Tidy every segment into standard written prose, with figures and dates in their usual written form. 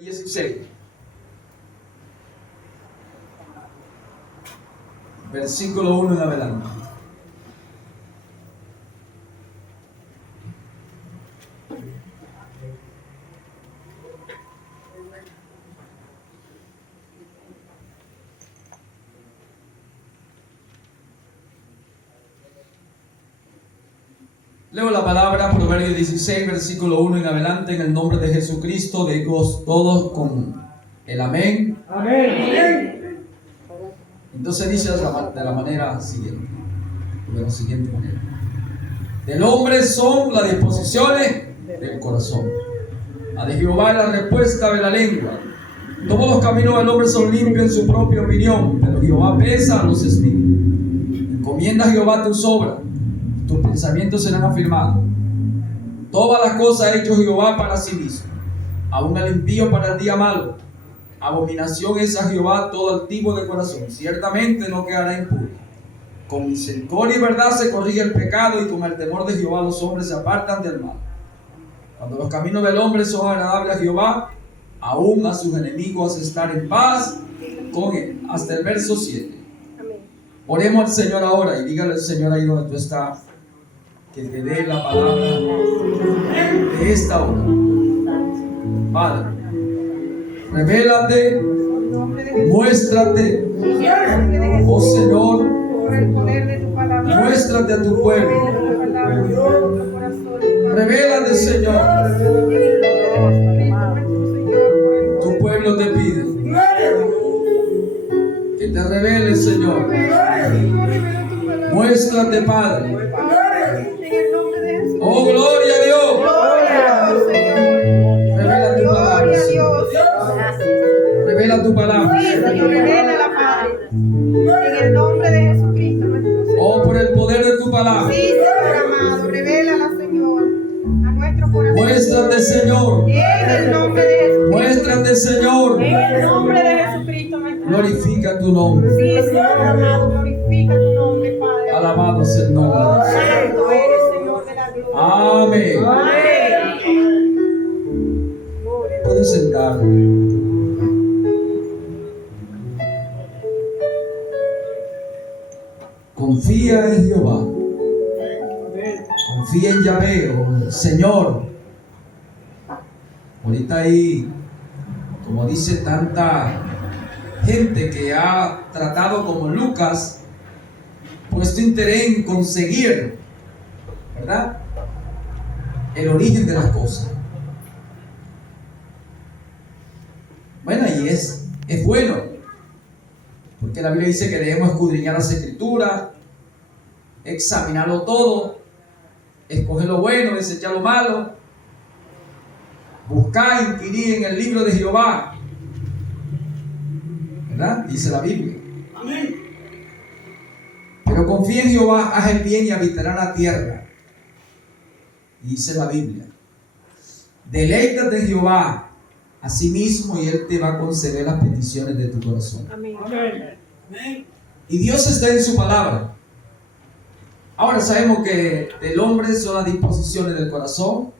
16, versículo 1 en adelante. Leo la palabra, Proverbios 16, versículo 1 en adelante, en el nombre de Jesucristo. Digo todos con el amén. Amén. Entonces dice de la manera siguiente. De la siguiente manera: del hombre son las disposiciones del corazón, a de Jehová es la respuesta de la lengua. Todos los caminos del hombre son limpios en su propia opinión, pero Jehová pesa a los espíritus. Encomienda a Jehová tus obras, tus pensamientos serán afirmados. Todas las cosas ha hecho Jehová para sí mismo, aun el impío para el día malo. Abominación es a Jehová todo altivo de corazón, ciertamente no quedará impune. Con misericordia y verdad se corrige el pecado, y con el temor de Jehová los hombres se apartan del mal. Cuando los caminos del hombre son agradables a Jehová, aún a sus enemigos hace estar en paz con él. Hasta el verso 7. Oremos al Señor ahora y dígale al Señor ahí donde tú estás, que te dé la palabra de esta hora. Padre, revélate, muéstrate, oh Señor, muéstrate a tu pueblo. Revélate, Señor. Tu pueblo te pide que te reveles, Señor. Muéstrate, Padre. Oh, gloria a Dios. Revela tu palabra, Señor. Revela tu palabra. Revela la Padre. En el nombre de Jesucristo nuestro Señor. Oh, por el poder de tu palabra. Sí, Señor amado. Revélala, Señor, a nuestro corazón. Muéstrate, Señor. En el nombre de Jesucristo. Muéstrate, Señor. En el nombre de Jesucristo nuestro Señor. Glorifica tu nombre. Sí, Señor amado. Glorifica tu nombre, Padre. Alabado sea el nombre. Oh, santo eres, Señor de la gloria. Amén. Amén. Puedes sentar. Confía en Jehová. Confía en Yahvé, oh Señor. Ahorita hay, como dice, tanta gente que ha tratado como Lucas, puesto interés en conseguir, ¿verdad?, el origen de las cosas. Bueno, y es bueno, porque la Biblia dice que debemos escudriñar las Escrituras, examinarlo todo, escoger lo bueno, desechar lo malo, buscar, inquirir en el libro de Jehová, ¿verdad? Dice la Biblia. Amén. Pero confía en Jehová, haz el bien y habitará la tierra. Dice la Biblia. Deleítate en Jehová a sí mismo y Él te va a conceder las peticiones de tu corazón. Amén. Amén. Y Dios está en su palabra. Ahora sabemos que del hombre son las disposiciones del corazón,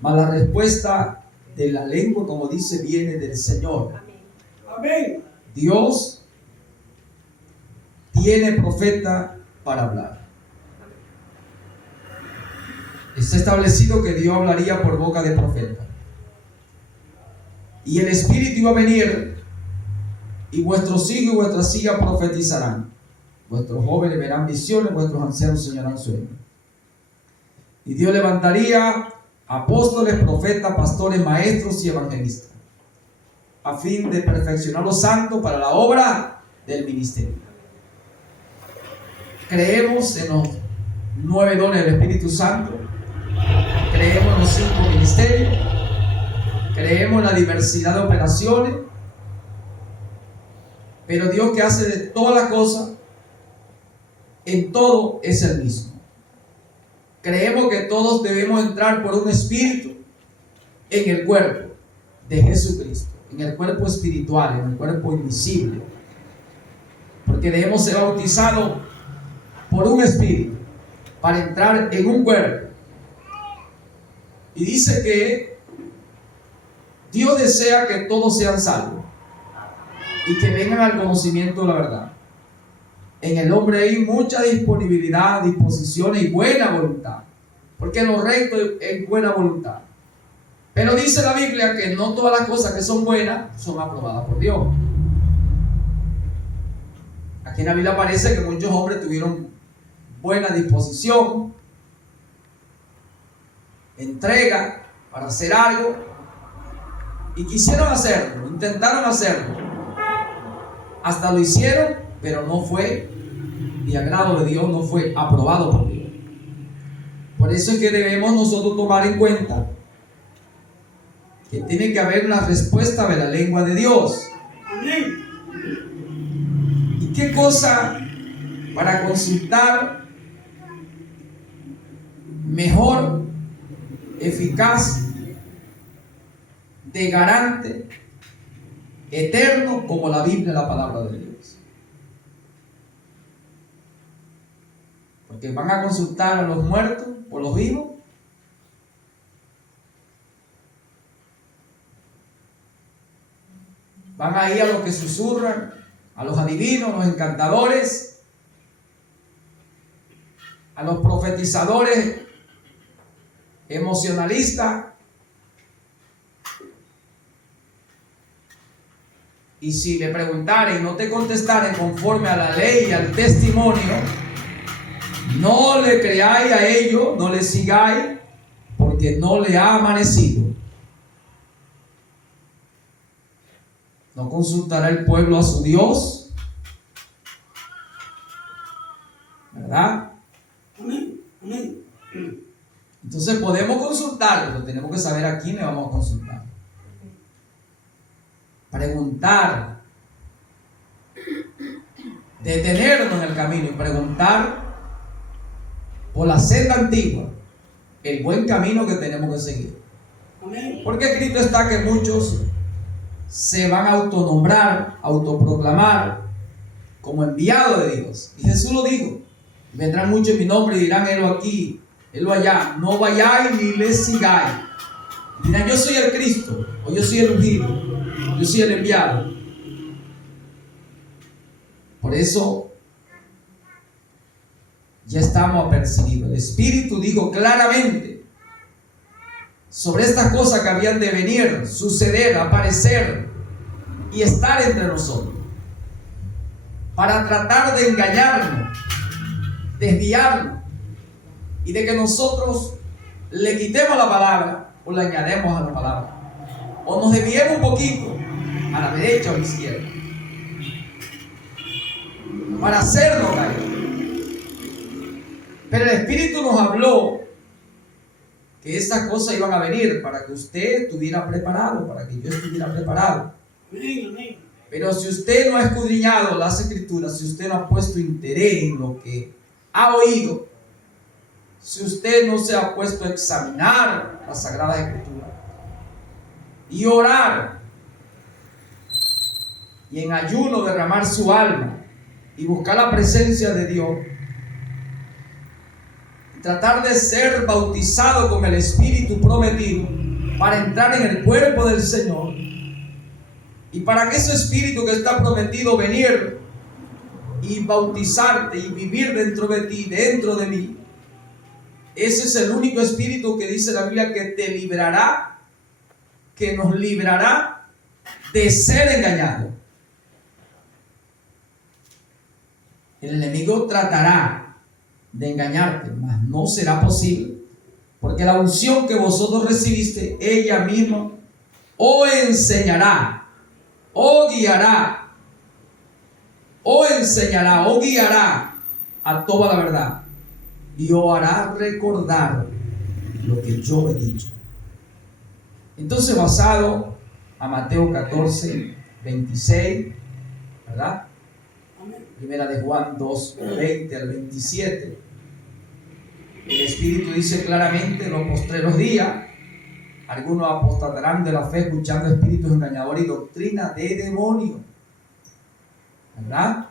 mas la respuesta de la lengua, como dice, viene del Señor. Amén. Dios tiene profeta para hablar. Está establecido que Dios hablaría por boca de profeta. Y el Espíritu iba a venir, y vuestros hijos y vuestras hijas profetizarán. Vuestros jóvenes verán visiones, vuestros ancianos soñarán sueños. Y Dios levantaría apóstoles, profetas, pastores, maestros y evangelistas, a fin de perfeccionar los santos para la obra del ministerio. Creemos en los 9 dones del Espíritu Santo. Creemos en los 5 ministerios. Creemos en la diversidad de operaciones. Pero Dios, que hace de todas las cosas, en todo es el mismo. Creemos que todos debemos entrar por un espíritu en el cuerpo de Jesucristo, en el cuerpo espiritual, en el cuerpo invisible, porque debemos ser bautizados por un espíritu para entrar en un cuerpo. Y dice que Dios desea que todos sean salvos y que vengan al conocimiento de la verdad. En el hombre hay mucha disponibilidad, disposición y buena voluntad, porque lo recto es buena voluntad. Pero dice la Biblia que no todas las cosas que son buenas son aprobadas por Dios. Aquí en la Biblia aparece que muchos hombres tuvieron buena disposición, entrega para hacer algo y quisieron hacerlo, intentaron hacerlo, hasta lo hicieron, pero no fue de agrado de Dios, no fue aprobado por Dios. Por eso es que debemos nosotros tomar en cuenta que tiene que haber una respuesta de la lengua de Dios. Amén. ¿Y qué cosa para consultar mejor, eficaz, de garante, eterno, como la Biblia, la palabra de Dios? Porque van a consultar a los muertos por los vivos. Van a ir a los que susurran, a los adivinos, a los encantadores, a los profetizadores emocionalistas. Y si le preguntaren y no te contestaren conforme a la ley y al testimonio, no le creáis a ellos, no le sigáis, porque no le ha amanecido. ¿No consultará el pueblo a su Dios? ¿Verdad? Amén. Amén. Entonces podemos consultar, pero tenemos que saber a quién le vamos a consultar. Preguntar, detenernos en el camino y preguntar por la senda antigua, el buen camino que tenemos que seguir. Amén. Porque escrito está que muchos se van a autonombrar, autoproclamar como enviados de Dios. Y Jesús lo dijo: vendrán muchos en mi nombre y dirán, helo aquí, helo allá. No vayáis ni les sigáis. Dirán, yo soy el Cristo, o yo soy el ungido, yo soy el enviado. Por eso ya estamos apercibidos. El Espíritu dijo claramente sobre estas cosas que habían de venir, suceder, aparecer y estar entre nosotros, para tratar de engañarnos, desviarnos, y de que nosotros le quitemos la palabra o le añadamos a la palabra, o nos desviemos un poquito a la derecha o a la izquierda, para hacernos caer. Pero el Espíritu nos habló que estas cosas iban a venir para que usted estuviera preparado, para que yo estuviera preparado. Amén. Amén. Pero si usted no ha escudriñado las Escrituras, si usted no ha puesto interés en lo que ha oído, si usted no se ha puesto a examinar las Sagradas Escrituras y orar y en ayuno derramar su alma y buscar la presencia de Dios, tratar de ser bautizado con el Espíritu prometido para entrar en el cuerpo del Señor, y para que ese Espíritu que está prometido venir y bautizarte y vivir dentro de ti, dentro de mí, ese es el único Espíritu que dice la Biblia que te librará, que nos librará de ser engañado. El enemigo tratará de engañarte, mas no será posible, porque la unción que vosotros recibiste, ella misma os enseñará, o guiará, o enseñará, o guiará a toda la verdad, y os hará recordar lo que yo he dicho. Entonces, basado a Mateo 14, 26, ¿verdad? Primera de Juan 2, 20 al 27. El Espíritu dice claramente: en los postreros días algunos apostatarán de la fe, escuchando espíritus engañadores y doctrina de demonios. ¿Verdad?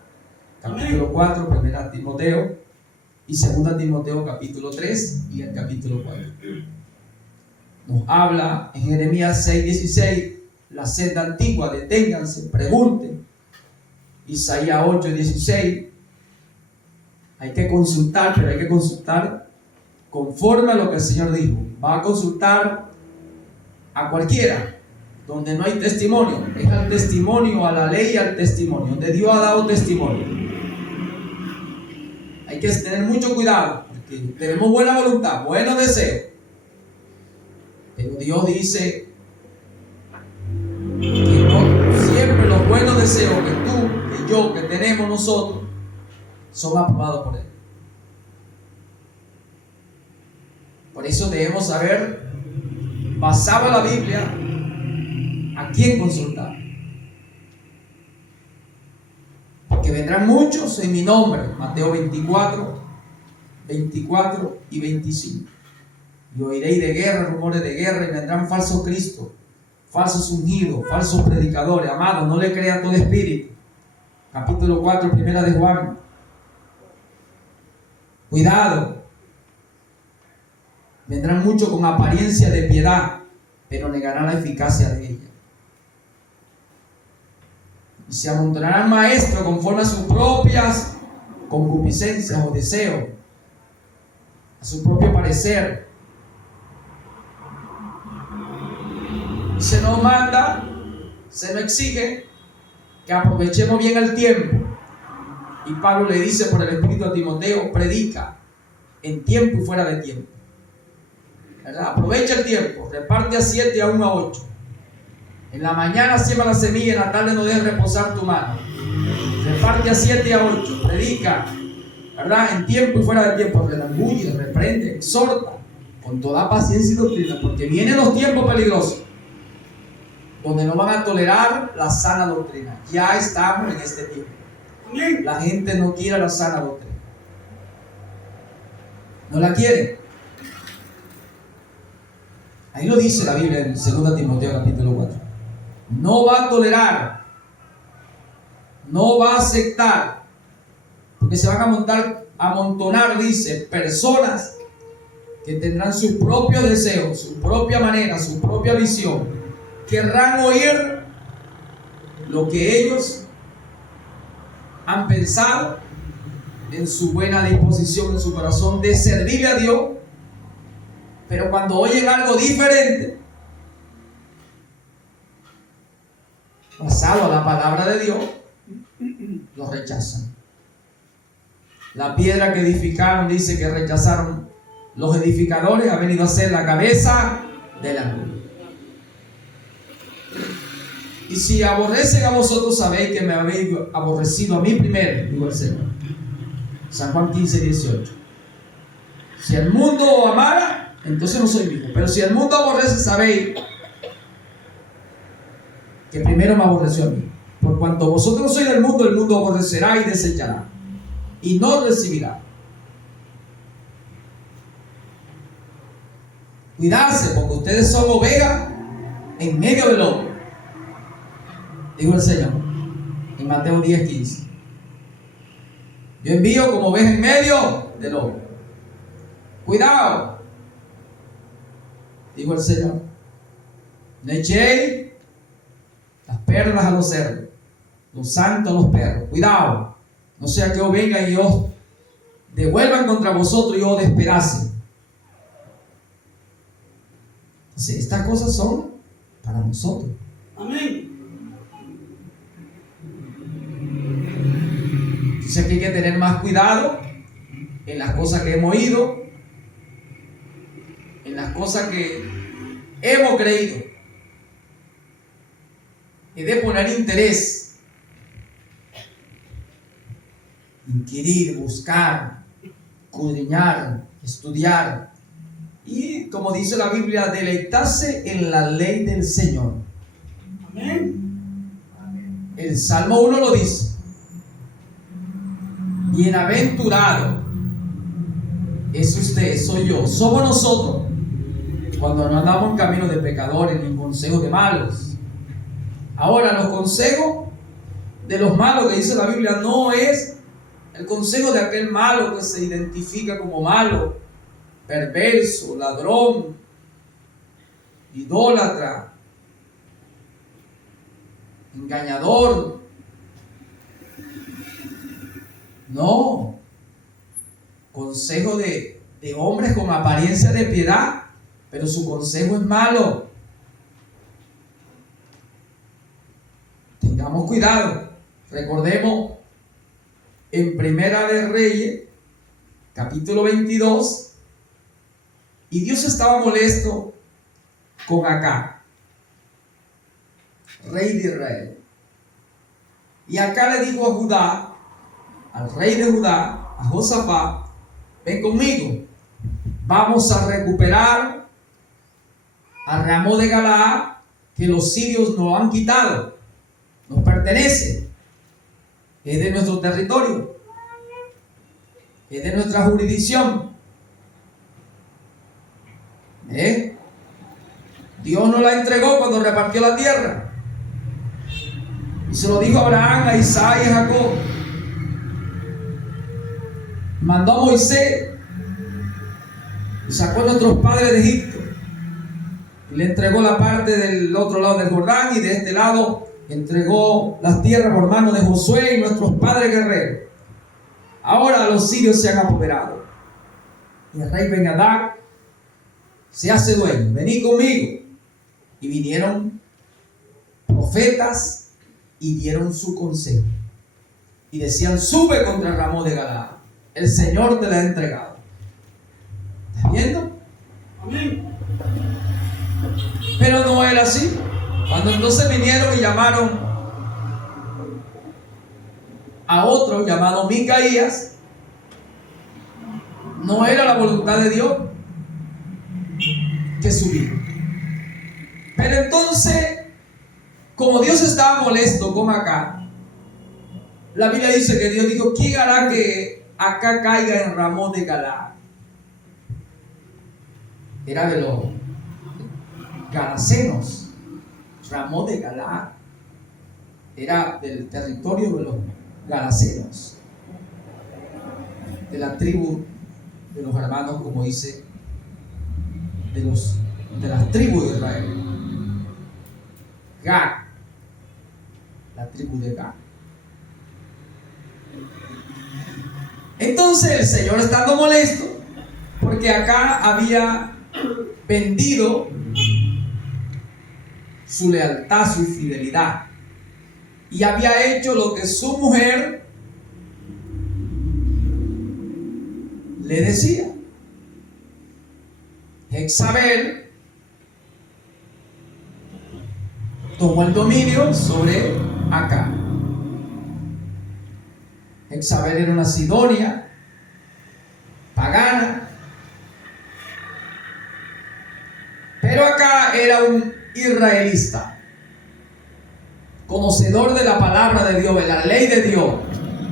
Capítulo 4, primera Timoteo, y segunda Timoteo capítulo 3 y el capítulo 4. Nos habla en Jeremías 6, 16: la senda antigua, deténganse, pregunten. Isaías 8:16. Hay que consultar, pero hay que consultar conforme a lo que el Señor dijo. Va a consultar a cualquiera donde no hay testimonio. Es al testimonio, a la ley y al testimonio, donde Dios ha dado testimonio. Hay que tener mucho cuidado, porque tenemos buena voluntad, buenos deseos, pero Dios dice que no siempre los buenos deseos que tú, que yo, que tenemos nosotros, son aprobados por Él. Por eso debemos saber, basado en la Biblia, a quién consultar. Porque vendrán muchos en mi nombre, Mateo 24 y 25. Y oiréis de guerra, rumores de guerra, y vendrán falsos cristos, falsos ungidos, falsos predicadores. Amados, no le crean todo espíritu. Capítulo 4, primera de Juan. Cuidado. Vendrán muchos con apariencia de piedad, pero negarán la eficacia de ella. Y se amontonarán maestros conforme a sus propias concupiscencias o deseos, a su propio parecer. Y se nos manda, se nos exige que aprovechemos bien el tiempo. Y Pablo le dice por el Espíritu a Timoteo: predica en tiempo y fuera de tiempo. ¿Verdad? Aprovecha el tiempo, reparte a 7 y a 1 a 8. En la mañana siembra la semilla, en la tarde no dejes reposar tu mano. Reparte a 7 y a 8, predica, ¿verdad? En tiempo y fuera de tiempo, redarguye, reprende, exhorta, con toda paciencia y doctrina, porque vienen los tiempos peligrosos, donde no van a tolerar la sana doctrina. Ya estamos en este tiempo. La gente no quiere la sana doctrina. No la quiere. Ahí lo dice la Biblia en 2 Timoteo capítulo 4. No va a tolerar, no va a aceptar, porque se van a amontonar, dice, personas que tendrán sus propios deseos, su propia manera, su propia visión. Querrán oír lo que ellos han pensado en su buena disposición, en su corazón de servirle a Dios, pero cuando oyen algo diferente, basado a la palabra de Dios, lo rechazan. La piedra que edificaron, dice que rechazaron los edificadores, ha venido a ser la cabeza de la cruz. Y si aborrecen a vosotros, sabéis que me habéis aborrecido a mí primero, dijo el Señor. San Juan 15:18. Si el mundo amara, entonces no soy hijo. Pero si el mundo aborrece, sabéis que primero me aborreció a mí. Por cuanto vosotros sois del mundo, el mundo aborrecerá y desechará, y no recibirá. Cuidarse, porque ustedes son ovejas en medio del lobo, dijo el Señor en Mateo 10:15. Yo envío como oveja en medio del lobo. Cuidado, dijo el Señor. No echéis las perlas a los cerdos, los santos a los perros. Cuidado, no sea que os vengan y os devuelvan contra vosotros y os despedacen. Entonces, estas cosas son para nosotros. Amén. Entonces aquí hay que tener más cuidado en las cosas que hemos oído, en las cosas que hemos creído. Y de poner interés, inquirir, buscar, escudriñar, estudiar. Y como dice la Biblia, deleitarse en la ley del Señor. Amén. El Salmo 1 lo dice. Bienaventurado es usted, soy yo, somos nosotros, cuando no andamos en camino de pecadores ni en consejos de malos. Ahora, los consejos de los malos que dice la Biblia no es el consejo de aquel malo que se identifica como malo, perverso, ladrón, idólatra, engañador. No. Consejo de hombres con apariencia de piedad, pero su consejo es malo. Tengamos cuidado. Recordemos en Primera de Reyes, capítulo 22, y Dios estaba molesto con Acab, rey de Israel. Y Acab le dijo a Judá, al rey de Judá, a Josafat: ven conmigo, vamos a recuperar a Ramón de Galaad, que los sirios nos han quitado, nos pertenece, es de nuestro territorio, es de nuestra jurisdicción. Dios nos la entregó cuando repartió la tierra, y se lo dijo a Abraham, a Isaac y a Jacob. Mandó a Moisés y sacó a nuestros padres de Egipto y le entregó la parte del otro lado del Jordán, y de este lado entregó las tierras por mano de Josué y nuestros padres guerreros. Ahora los sirios se han apoderado y el rey Ben-Hadad se hace dueño. Venid conmigo. Y vinieron profetas y dieron su consejo y decían: sube contra Ramón de Galaad, el Señor te la ha entregado. ¿Estás viendo? Amén. Pero no era así. Cuando entonces vinieron y llamaron a otro llamado Micaías, no era la voluntad de Dios que subiera. Pero entonces, como Dios estaba molesto con Acab, la Biblia dice que Dios dijo: ¿quién hará que Acab caiga en Ramón de Galaad? Era de los galacenos. Ramón de Galaad era del territorio de los galacenos, de la tribu de los hermanos, como dice, de las tribus de Israel. Gad, la tribu de Gad. Entonces el Señor, estando molesto porque acá había vendido su lealtad, su fidelidad, y había hecho lo que su mujer le decía, Jezabel tomó el dominio sobre Acab. Jezabel era una sidonia pagana, pero Acab era un israelita, conocedor de la palabra de Dios, de la ley de Dios,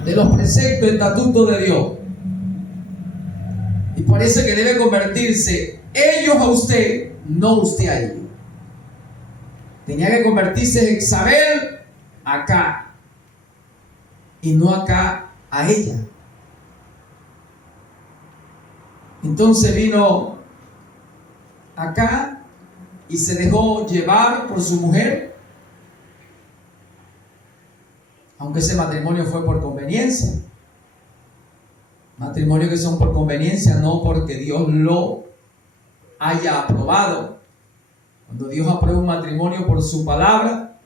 de los preceptos y estatutos de Dios. Y parece que debe convertirse ellos a usted, no usted a ellos. Tenía que convertirse Jezabel acá y no acá a ella. Entonces vino acá y se dejó llevar por su mujer, aunque ese matrimonio fue por conveniencia. Matrimonios que son por conveniencia, no porque Dios lo haya aprobado. Cuando Dios aprueba un matrimonio por su palabra,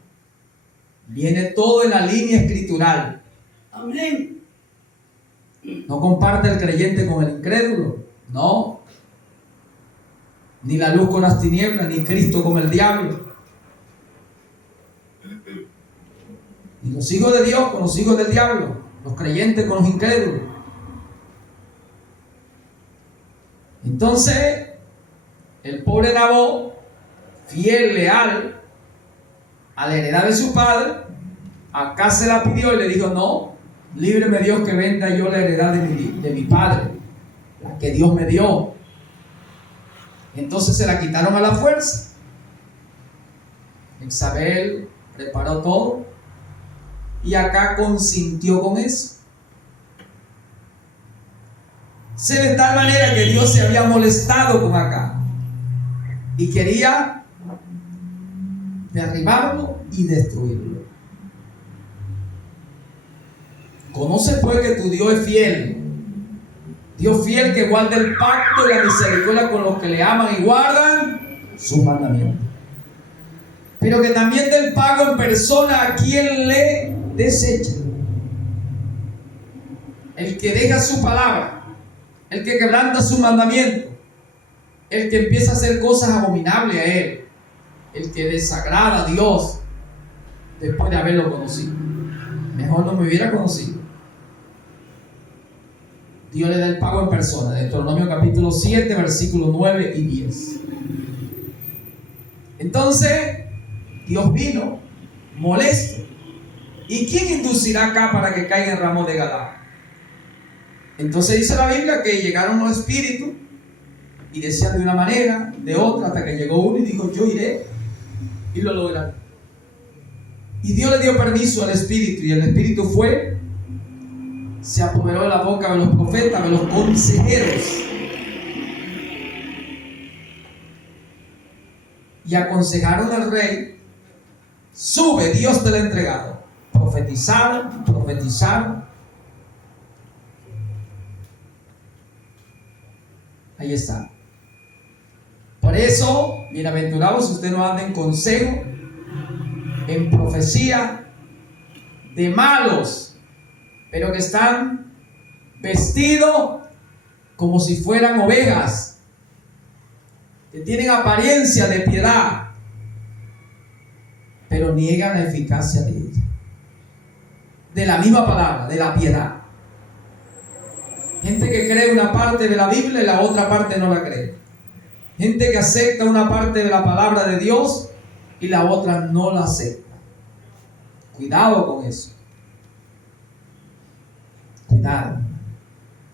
viene todo en la línea escritural. Amén. No comparte el creyente con el incrédulo, no. Ni la luz con las tinieblas, ni Cristo con el diablo. Ni los hijos de Dios con los hijos del diablo, los creyentes con los incrédulos. Entonces, el pobre Nabot, fiel, leal a la heredad de su padre, acá se la pidió y le dijo: no, líbreme Dios que venda yo la heredad de mi padre, la que Dios me dio. Entonces se la quitaron a la fuerza. Jezabel preparó todo y acá consintió con eso. De tal manera que Dios se había molestado con Acab y quería derribarlo y destruirlo. Conoce pues que tu Dios es fiel. Dios fiel que guarda el pacto y la misericordia con los que le aman y guardan sus mandamientos. Pero que también del pago en persona a quien le desecha. El que deja su palabra, el que quebranta su mandamiento, el que empieza a hacer cosas abominables a Él, el que desagrada a Dios después de haberlo conocido. Mejor no me hubiera conocido. Dios le da el pago en persona. Deuteronomio capítulo 7, versículos 9 y 10. Entonces, Dios vino molesto. ¿Y quién inducirá acá para que caiga en Ramón de Galaad? Entonces dice la Biblia que llegaron los espíritus y decían de una manera, de otra, hasta que llegó uno y dijo: yo iré y lo lograré. Y Dios le dio permiso al espíritu, y el espíritu fue, se apoderó de la boca de los profetas, de los consejeros, y aconsejaron al rey: sube, Dios te lo ha entregado. Profetizaron. Ahí está. Por eso, bienaventurados si usted no anda en consejo, en profecía de malos, pero que están vestidos como si fueran ovejas, que tienen apariencia de piedad, pero niegan la eficacia de ella. De la misma palabra, de la piedad. Gente que cree una parte de la Biblia y la otra parte no la cree. Gente que acepta una parte de la palabra de Dios y la otra no la acepta. Cuidado con eso. Cuidado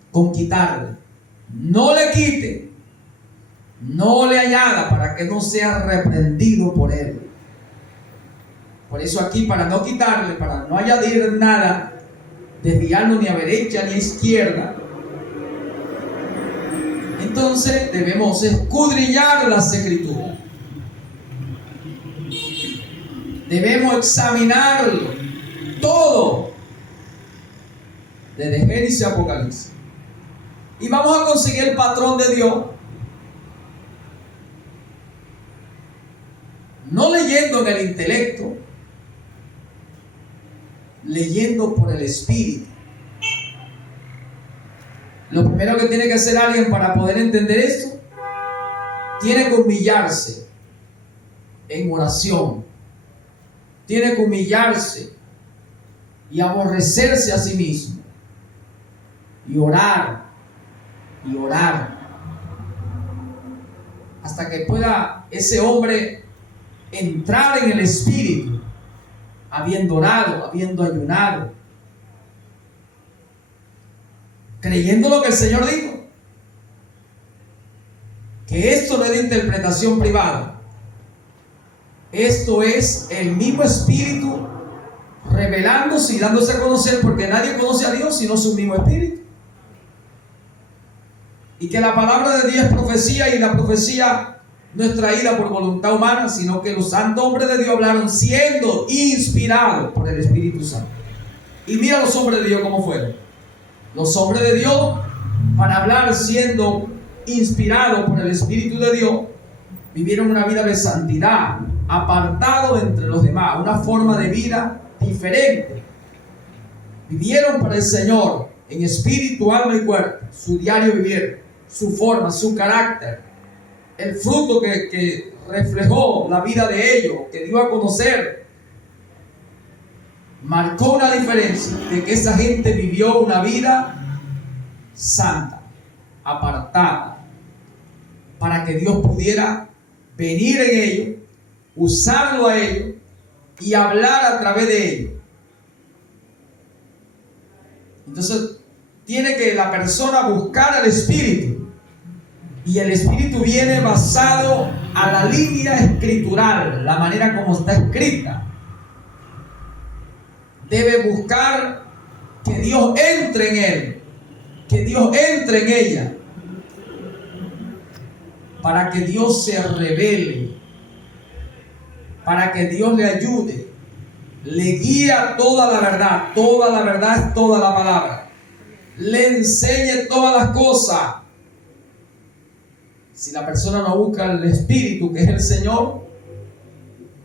con quitarle. No le quite, no le añada, para que no sea reprendido por él. Por eso aquí, para no quitarle, para no añadir nada, desviarlo ni a derecha ni a izquierda, entonces debemos escudriñar las Escrituras. Debemos examinarlo todo, desde Génesis a Apocalipsis. Y vamos a conseguir el patrón de Dios, no leyendo en el intelecto, leyendo por el Espíritu. Lo primero que tiene que hacer alguien para poder entender esto, tiene que humillarse en oración, tiene que humillarse y aborrecerse a sí mismo y orar hasta que pueda ese hombre entrar en el Espíritu, habiendo orado, habiendo ayunado, creyendo lo que el Señor dijo, que esto no es de interpretación privada, esto es el mismo Espíritu revelándose y dándose a conocer, porque nadie conoce a Dios sino su mismo Espíritu. Y que la palabra de Dios es profecía, y la profecía no es traída por voluntad humana, sino que los santos hombres de Dios hablaron siendo inspirados por el Espíritu Santo. Y mira los hombres de Dios cómo fueron. Los hombres de Dios, para hablar siendo inspirados por el Espíritu de Dios, vivieron una vida de santidad, apartado entre los demás, una forma de vida diferente. Vivieron para el Señor en espíritu, alma y cuerpo, su diario vivir, su forma, su carácter, el fruto que reflejó la vida de ellos, que dio a conocer, marcó una diferencia de que esa gente vivió una vida santa, apartada, para que Dios pudiera venir en ellos, usarlo a ellos y hablar a través de ellos. Entonces tiene que la persona buscar al Espíritu, y el Espíritu viene basado a la línea escritural, la manera como está escrita. Debe buscar que Dios entre en él, que Dios entre en ella, para que Dios se revele, para que Dios le ayude, le guía toda la verdad. Toda la verdad es toda la palabra. Le enseñe todas las cosas. Si la persona no busca el Espíritu, que es el Señor,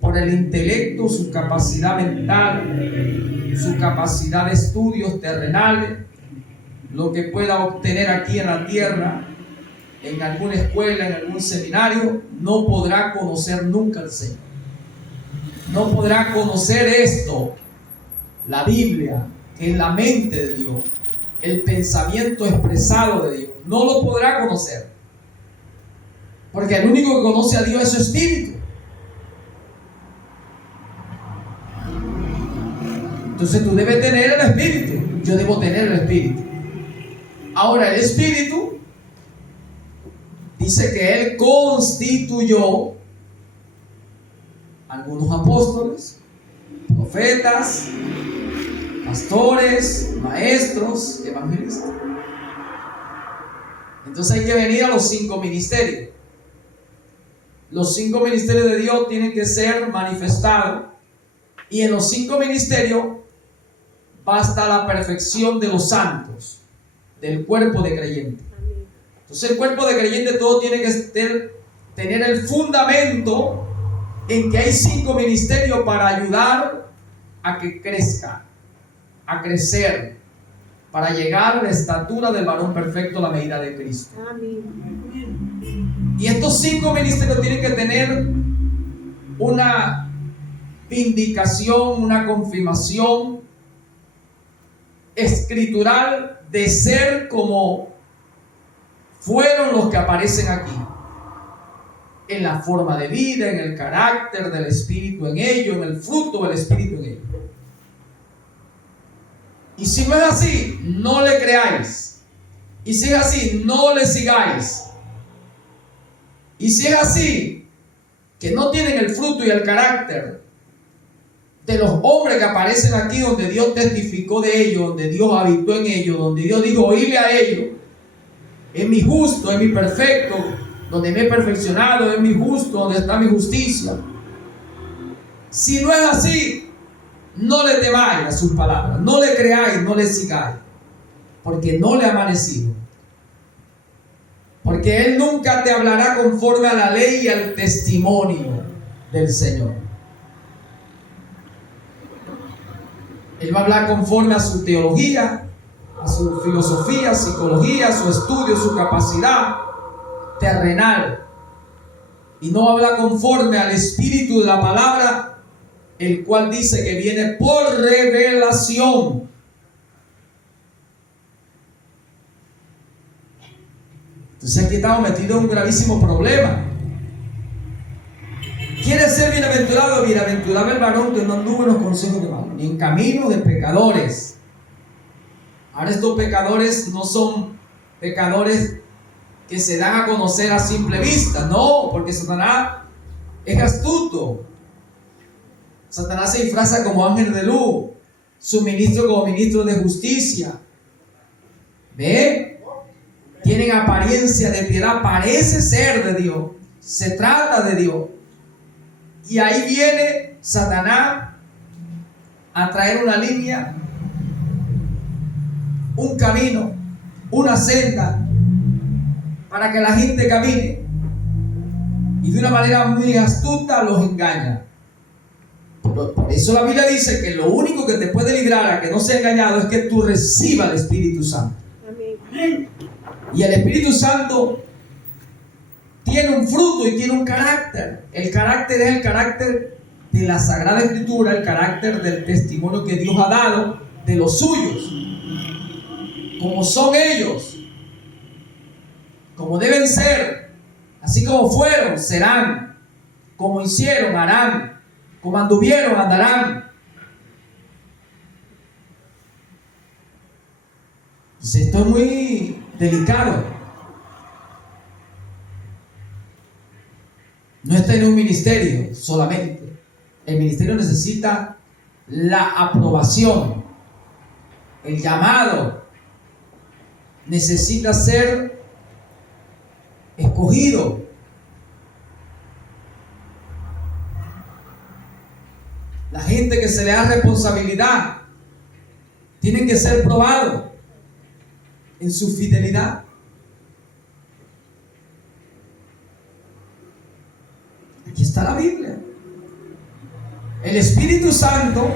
por el intelecto, su capacidad mental, su capacidad de estudios terrenales, lo que pueda obtener aquí en la tierra, en alguna escuela, en algún seminario, no podrá conocer nunca al Señor. No podrá conocer esto, la Biblia, que es la mente de Dios, el pensamiento expresado de Dios. No lo podrá conocer. Porque el único que conoce a Dios es su Espíritu. Entonces tú debes tener el Espíritu. Yo debo tener el Espíritu. Ahora el Espíritu dice que Él constituyó algunos apóstoles, profetas, pastores, maestros, evangelistas. Entonces hay que venir a los 5 ministerios. Los 5 ministerios de Dios tienen que ser manifestados. Y en los 5 ministerios basta la perfección de los santos, del cuerpo de creyentes. Entonces el cuerpo de creyentes todo tiene que tener el fundamento en que hay 5 ministerios para ayudar a que crezca, a crecer, para llegar a la estatura del varón perfecto a la medida de Cristo. Y estos 5 ministerios tienen que tener una vindicación, una confirmación escritural de ser como fueron los que aparecen aquí, en la forma de vida, en el carácter del Espíritu en ellos, en el fruto del Espíritu en ellos. Y si no es así, no le creáis. Y si es así, no le sigáis. Y si es así, que no tienen el fruto y el carácter de los hombres que aparecen aquí, donde Dios testificó de ellos, donde Dios habitó en ellos, donde Dios dijo, oíle a ellos, es mi justo, es mi perfecto, donde me he perfeccionado, es mi justo, donde está mi justicia. Si no es así, no le temáis a sus palabras, no le creáis, no le sigáis, porque no le ha amanecido. Porque Él nunca te hablará conforme a la ley y al testimonio del Señor. Él va a hablar conforme a su teología, a su filosofía, psicología, su estudio, su capacidad terrenal. Y no habla conforme al espíritu de la palabra, el cual dice que viene por revelación. Entonces aquí estamos metidos en un gravísimo problema. ¿Quiere ser bienaventurado? Bienaventurado el varón que no anduvo en los consejos de malos, ni en camino de pecadores. Ahora estos pecadores no son pecadores que se dan a conocer a simple vista, no, porque Satanás es astuto. Satanás se disfraza como ángel de luz, su ministro como ministro de justicia. ¿Ve? Tienen apariencia de piedad, parece ser de Dios, se trata de Dios. Y ahí viene Satanás a traer una línea, un camino, una senda, para que la gente camine. Y de una manera muy astuta los engaña. Por eso la Biblia dice que lo único que te puede librar a que no sea engañado es que tú recibas el Espíritu Santo. Amén. Y el Espíritu Santo tiene un fruto y tiene un carácter. El carácter es el carácter de la Sagrada Escritura, el carácter del testimonio que Dios ha dado de los suyos. Como son ellos, como deben ser, así como fueron, serán, como hicieron, harán, como anduvieron, andarán. Pues esto es muy delicado. No está en un ministerio solamente. El ministerio necesita la aprobación, el llamado. Necesita ser escogido. La gente que se le da responsabilidad tienen que ser probados en su fidelidad. Aquí está la Biblia. El Espíritu Santo,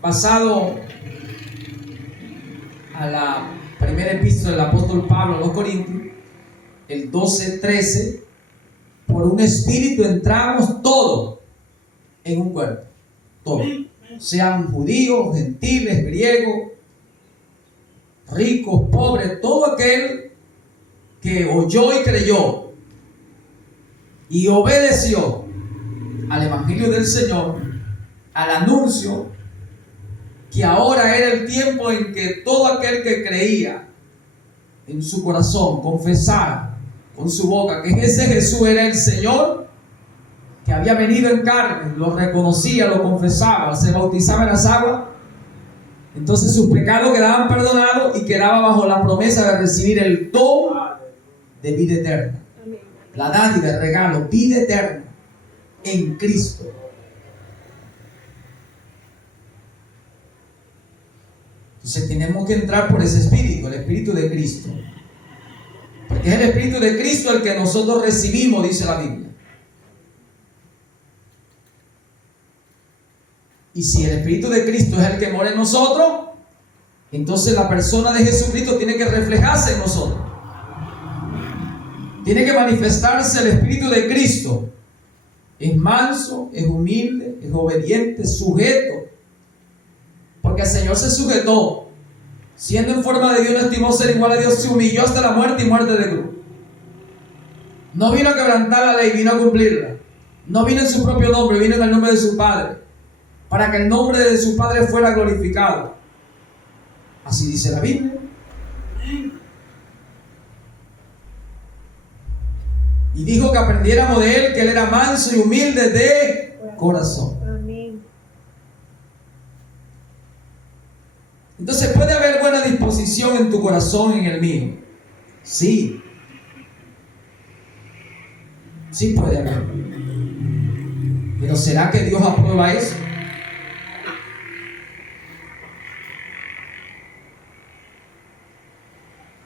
basado a la primera epístola del apóstol Pablo a los Corintios, el 12:13, por un espíritu entramos todos en un cuerpo, todos, sean judíos, gentiles, griegos, ricos, pobres, todo aquel que oyó y creyó y obedeció al evangelio del Señor, al anuncio que ahora era el tiempo en que todo aquel que creía en su corazón, confesara con su boca que ese Jesús era el Señor, que había venido en carne, lo reconocía, lo confesaba, se bautizaba en las aguas, entonces sus pecados quedaban perdonados y quedaba bajo la promesa de recibir el don de vida eterna. La dádiva, el regalo, vida eterna en Cristo. Entonces tenemos que entrar por ese espíritu, el espíritu de Cristo. Porque es el espíritu de Cristo el que nosotros recibimos, dice la Biblia. Y si el espíritu de Cristo es el que mora en nosotros, entonces la persona de Jesucristo tiene que reflejarse en nosotros. Tiene que manifestarse el espíritu de Cristo. Es manso, es humilde, es obediente, sujeto. Porque el Señor se sujetó. Siendo en forma de Dios, no estimó ser igual a Dios, se humilló hasta la muerte y muerte de cruz. No vino a quebrantar la ley, vino a cumplirla. No vino en su propio nombre, vino en el nombre de su Padre, para que el nombre de su Padre fuera glorificado. Así dice la Biblia. Y dijo que aprendiéramos de él, que él era manso y humilde de corazón. Amén. Entonces, ¿puede haber buena disposición en tu corazón, en el mío? Sí. Sí puede haber. Pero ¿será que Dios aprueba eso?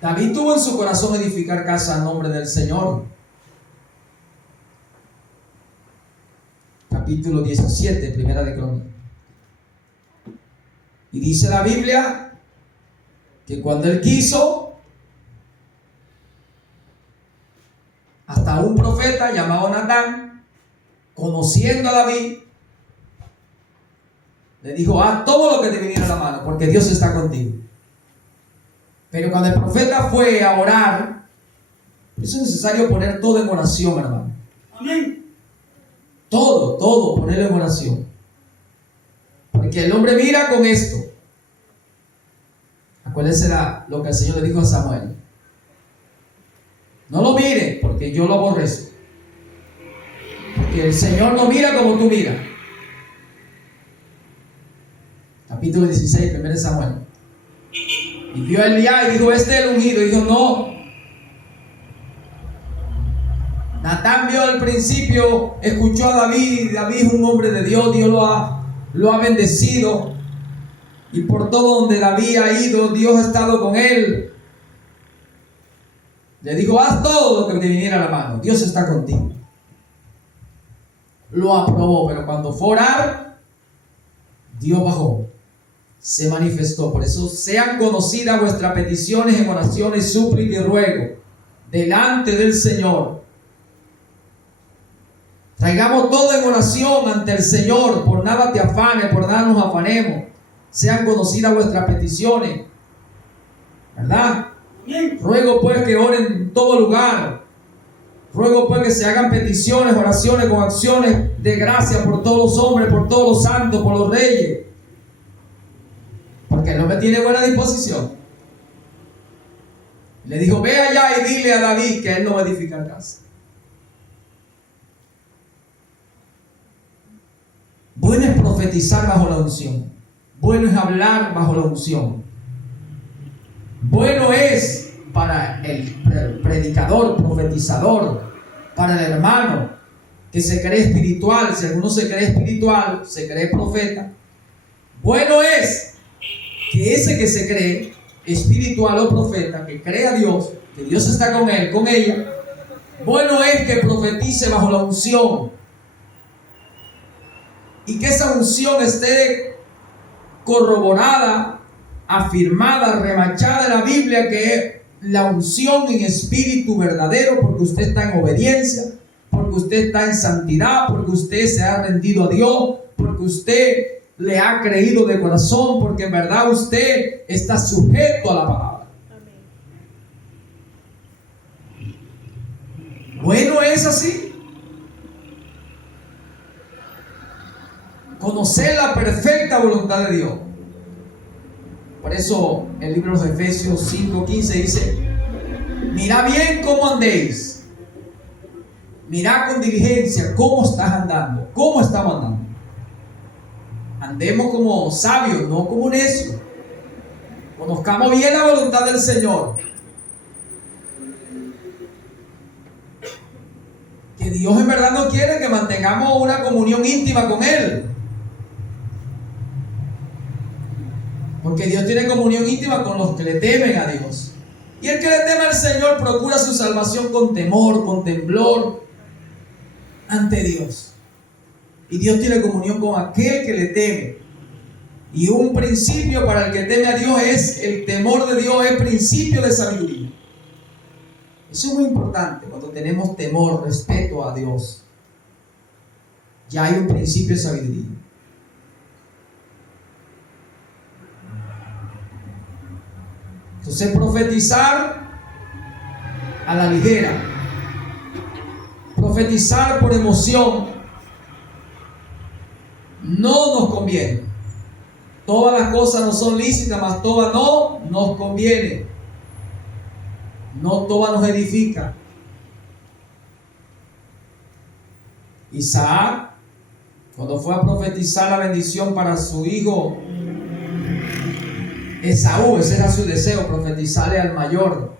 David tuvo en su corazón edificar casa a nombre del Señor. Capítulo 17, primera de Crónicas. Y dice la Biblia que cuando él quiso, hasta un profeta llamado Natán, conociendo a David, le dijo: haz todo lo que te viniera a la mano, porque Dios está contigo. Pero cuando el profeta fue a orar, eso es necesario poner todo en oración, hermano. Amén. Todo ponerlo en oración. Porque el hombre mira con esto. Acuérdense lo que el Señor le dijo a Samuel: no lo mire, porque yo lo aborrezco. Porque el Señor no mira como tú miras. Capítulo 16, 1 Samuel. Y vio a Elías y dijo: este es el ungido. Y dijo: no. Natán vio al principio, escuchó a David. David es un hombre de Dios. Dios lo ha bendecido. Y por todo donde David ha ido, Dios ha estado con él. Le dijo: haz todo lo que te viniera a la mano. Dios está contigo. Lo aprobó, pero cuando fue a orar, Dios bajó. Se manifestó. Por eso sean conocidas vuestras peticiones en oraciones, súplica y ruego delante del Señor. Traigamos todo en oración ante el Señor. Por nada te afanes, por nada nos afanemos. Sean conocidas vuestras peticiones, ¿verdad? Ruego pues que oren en todo lugar. Ruego pues que se hagan peticiones, oraciones con acciones de gracia por todos los hombres, por todos los santos, por los reyes. Porque el hombre tiene buena disposición. Le dijo: ve allá y dile a David que él no va a edificar casa. Bueno es profetizar bajo la unción. Bueno es hablar bajo la unción. Bueno es para el predicador, profetizador, para el hermano, que se cree espiritual, si alguno se cree espiritual, se cree profeta, bueno es que ese que se cree espiritual o profeta, que cree a Dios, que Dios está con él, con ella, bueno es que profetice bajo la unción y que esa unción esté corroborada, afirmada, remachada en la Biblia, que es la unción en espíritu verdadero, porque usted está en obediencia, porque usted está en santidad, porque usted se ha rendido a Dios, porque usted le ha creído de corazón, porque en verdad usted está sujeto a la palabra. Bueno, es así. Conocer la perfecta voluntad de Dios. Por eso el libro de los Efesios 5:15 dice: mirad bien cómo andéis. Mirad con diligencia cómo estás andando, cómo estamos andando. Andemos como sabios, no como necios. Conozcamos bien la voluntad del Señor. Que Dios en verdad no quiere que mantengamos una comunión íntima con Él. Porque Dios tiene comunión íntima con los que le temen a Dios. Y el que le teme al Señor procura su salvación con temor, con temblor ante Dios. Y Dios tiene comunión con aquel que le teme. Y un principio para el que teme a Dios es el temor de Dios, es principio de sabiduría. Eso es muy importante. Cuando tenemos temor, respeto a Dios, ya hay un principio de sabiduría. Entonces, profetizar a la ligera, profetizar por emoción, no nos conviene. Todas las cosas no son lícitas, mas todas no nos conviene. No todas nos edifican. Isaac, cuando fue a profetizar la bendición para su hijo Esaú, ese era su deseo, profetizarle al mayor.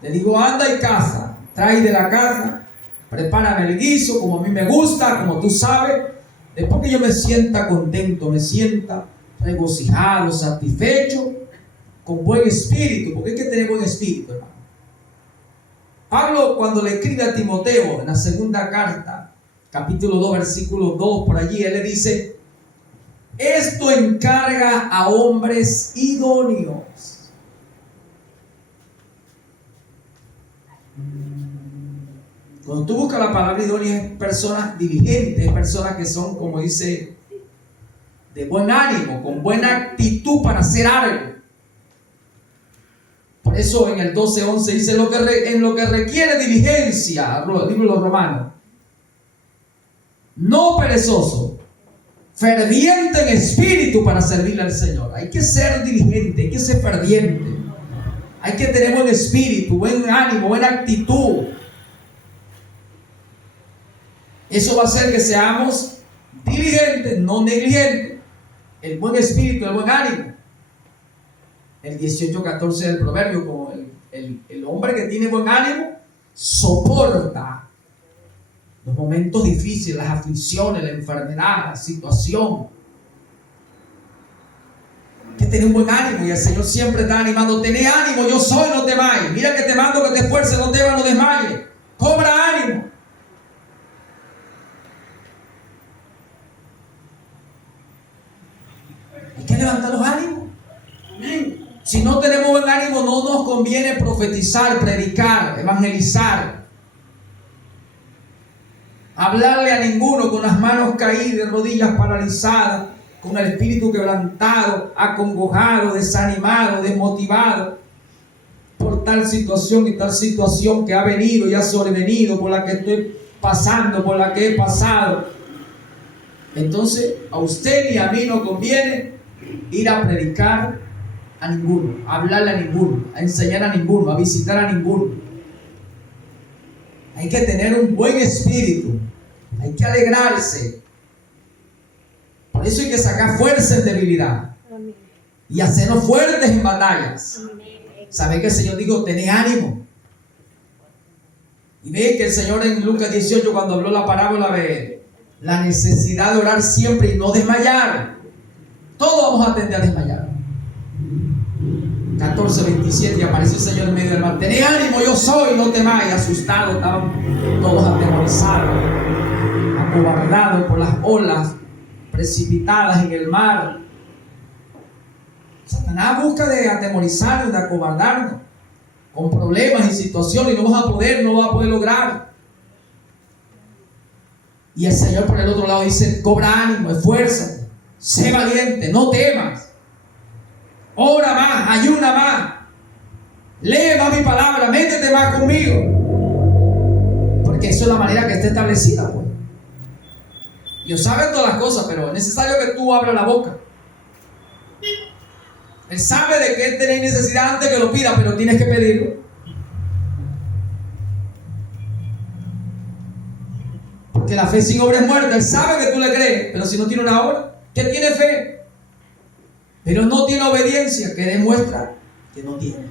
Le digo: anda y caza, trae de la caza, prepárame el guiso como a mí me gusta, como tú sabes. Después que yo me sienta contento, me sienta regocijado, satisfecho, con buen espíritu, porque hay que tener buen espíritu, hermano. Pablo, cuando le escribe a Timoteo en la segunda carta, capítulo 2, versículo 2, por allí, él le dice: esto encarga a hombres idóneos. Cuando tú buscas la palabra idónea, es personas diligentes, personas que son, como dice, de buen ánimo, con buena actitud para hacer algo. Por eso en el 12:11 dice: en lo que requiere diligencia, el libro de los Romanos, no perezoso, ferviente en espíritu para servirle al Señor. Hay que ser diligente, hay que ser ferviente, hay que tener buen espíritu, buen ánimo, buena actitud. Eso va a hacer que seamos diligentes, no negligentes. El buen espíritu, el buen ánimo. El 18:14 del proverbio, como el hombre que tiene buen ánimo soporta los momentos difíciles, las aflicciones, la enfermedad, la situación. Hay que tener un buen ánimo, y el Señor siempre está animando: tené ánimo, yo soy, no temáis. Mira que te mando que te esfuerces, no temas, no desmayes. Cobra ánimo. Hay que levantar los ánimos. Amén. Si no tenemos buen ánimo, no nos conviene profetizar, predicar, evangelizar, hablarle a ninguno con las manos caídas, rodillas paralizadas, con el espíritu quebrantado, acongojado, desanimado, desmotivado por tal situación y tal situación que ha venido y ha sobrevenido, por la que estoy pasando, por la que he pasado. Entonces, a usted ni a mí no conviene ir a predicar a ninguno, a hablarle a ninguno, a enseñar a ninguno, a visitar a ninguno. Hay que tener un buen espíritu, hay que alegrarse. Por eso hay que sacar fuerza en debilidad y hacernos fuertes en batallas. Sabe que el Señor dijo: tened ánimo. Y ve que el Señor en Lucas 18, cuando habló la parábola de la necesidad de orar siempre y no desmayar, todos vamos a tender a desmayar. 14:27, y apareció el Señor en medio del mar. Tened ánimo, yo soy, no temáis. Asustados, estaban todos atemorizados, acobardados por las olas precipitadas en el mar. Satanás busca de atemorizarnos, de acobardarnos con problemas y situaciones, y no vas a poder, no vas a poder lograr. Y el Señor por el otro lado dice: cobra ánimo, esfuérzate, sé valiente, no temas, ora más, ayuna más, lee más mi palabra, métete más conmigo, porque eso es la manera que está establecida, pues. Dios sabe todas las cosas, pero es necesario que tú abras la boca. Él sabe de que tenés necesidad antes que lo pida, pero tienes que pedirlo. Porque la fe sin obra es muerta. Él sabe que tú le crees, pero si no tiene una obra, que tiene fe, pero no tiene obediencia, que demuestra que no tiene.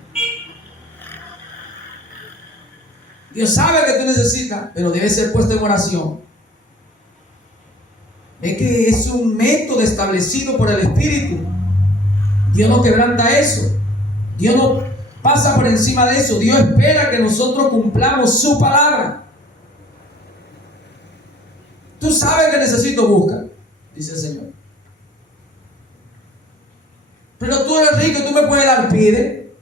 Dios sabe que tú necesitas, pero debe ser puesto en oración. Es que es un método establecido por el Espíritu. Dios no quebranta eso. Dios no pasa por encima de eso. Dios espera que nosotros cumplamos su palabra. Tú sabes que necesito, buscar, dice el Señor. Pero tú eres rico, tú me puedes dar, pide.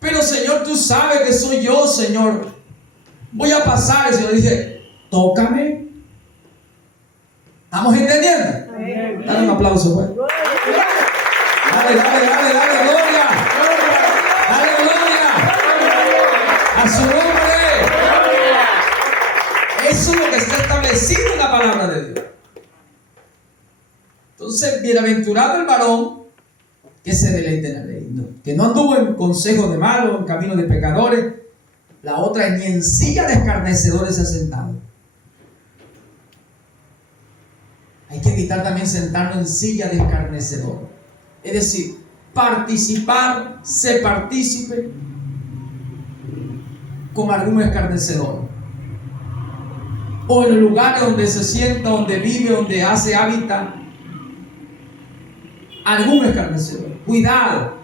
Pero Señor, tú sabes que soy yo, Señor. Voy a pasar. El Señor dice: tócame. ¿Estamos entendiendo? Dale un aplauso, pues. Dale, gloria. Dale gloria a su nombre. Eso es lo que está establecido en la palabra de Dios. Entonces, bienaventurado el varón que se deleite en la ley, ¿no? Que no anduvo en consejo de malos, en camino de pecadores. La otra es: ni en silla de escarnecedores se ha sentado. Hay que evitar también sentarnos en silla de escarnecedor. Es decir, participar, ser partícipe con algún escarnecedor. O en los lugares donde se sienta, donde vive, donde hace hábitat algún escarnecedor. Cuidado.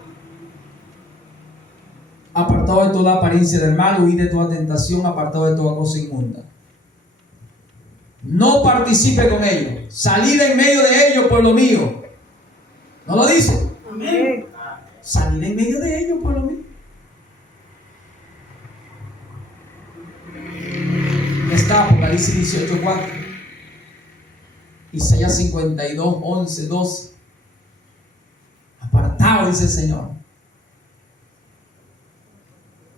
Apartado de toda apariencia del mal, huid de toda tentación, apartado de toda cosa inmunda. No participe con ellos. Salid en medio de ellos, pueblo mío. ¿No lo dice? Amén. Salid en medio de ellos, pueblo mío. Ya está, Apocalipsis 18:4. Isaías 52:11-12. Apartado, dice el Señor.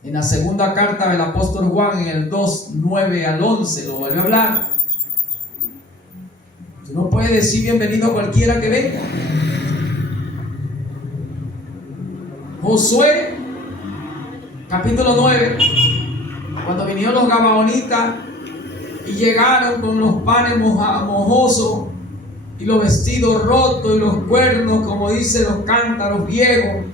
En la segunda carta del apóstol Juan, en el 2:9-11, lo vuelve a hablar. Tú no puedes decir bienvenido a cualquiera que venga. Josué, capítulo 9, cuando vinieron los gabaonitas y llegaron con los panes mojosos y los vestidos rotos y los cuernos, como dicen los cántaros viejos,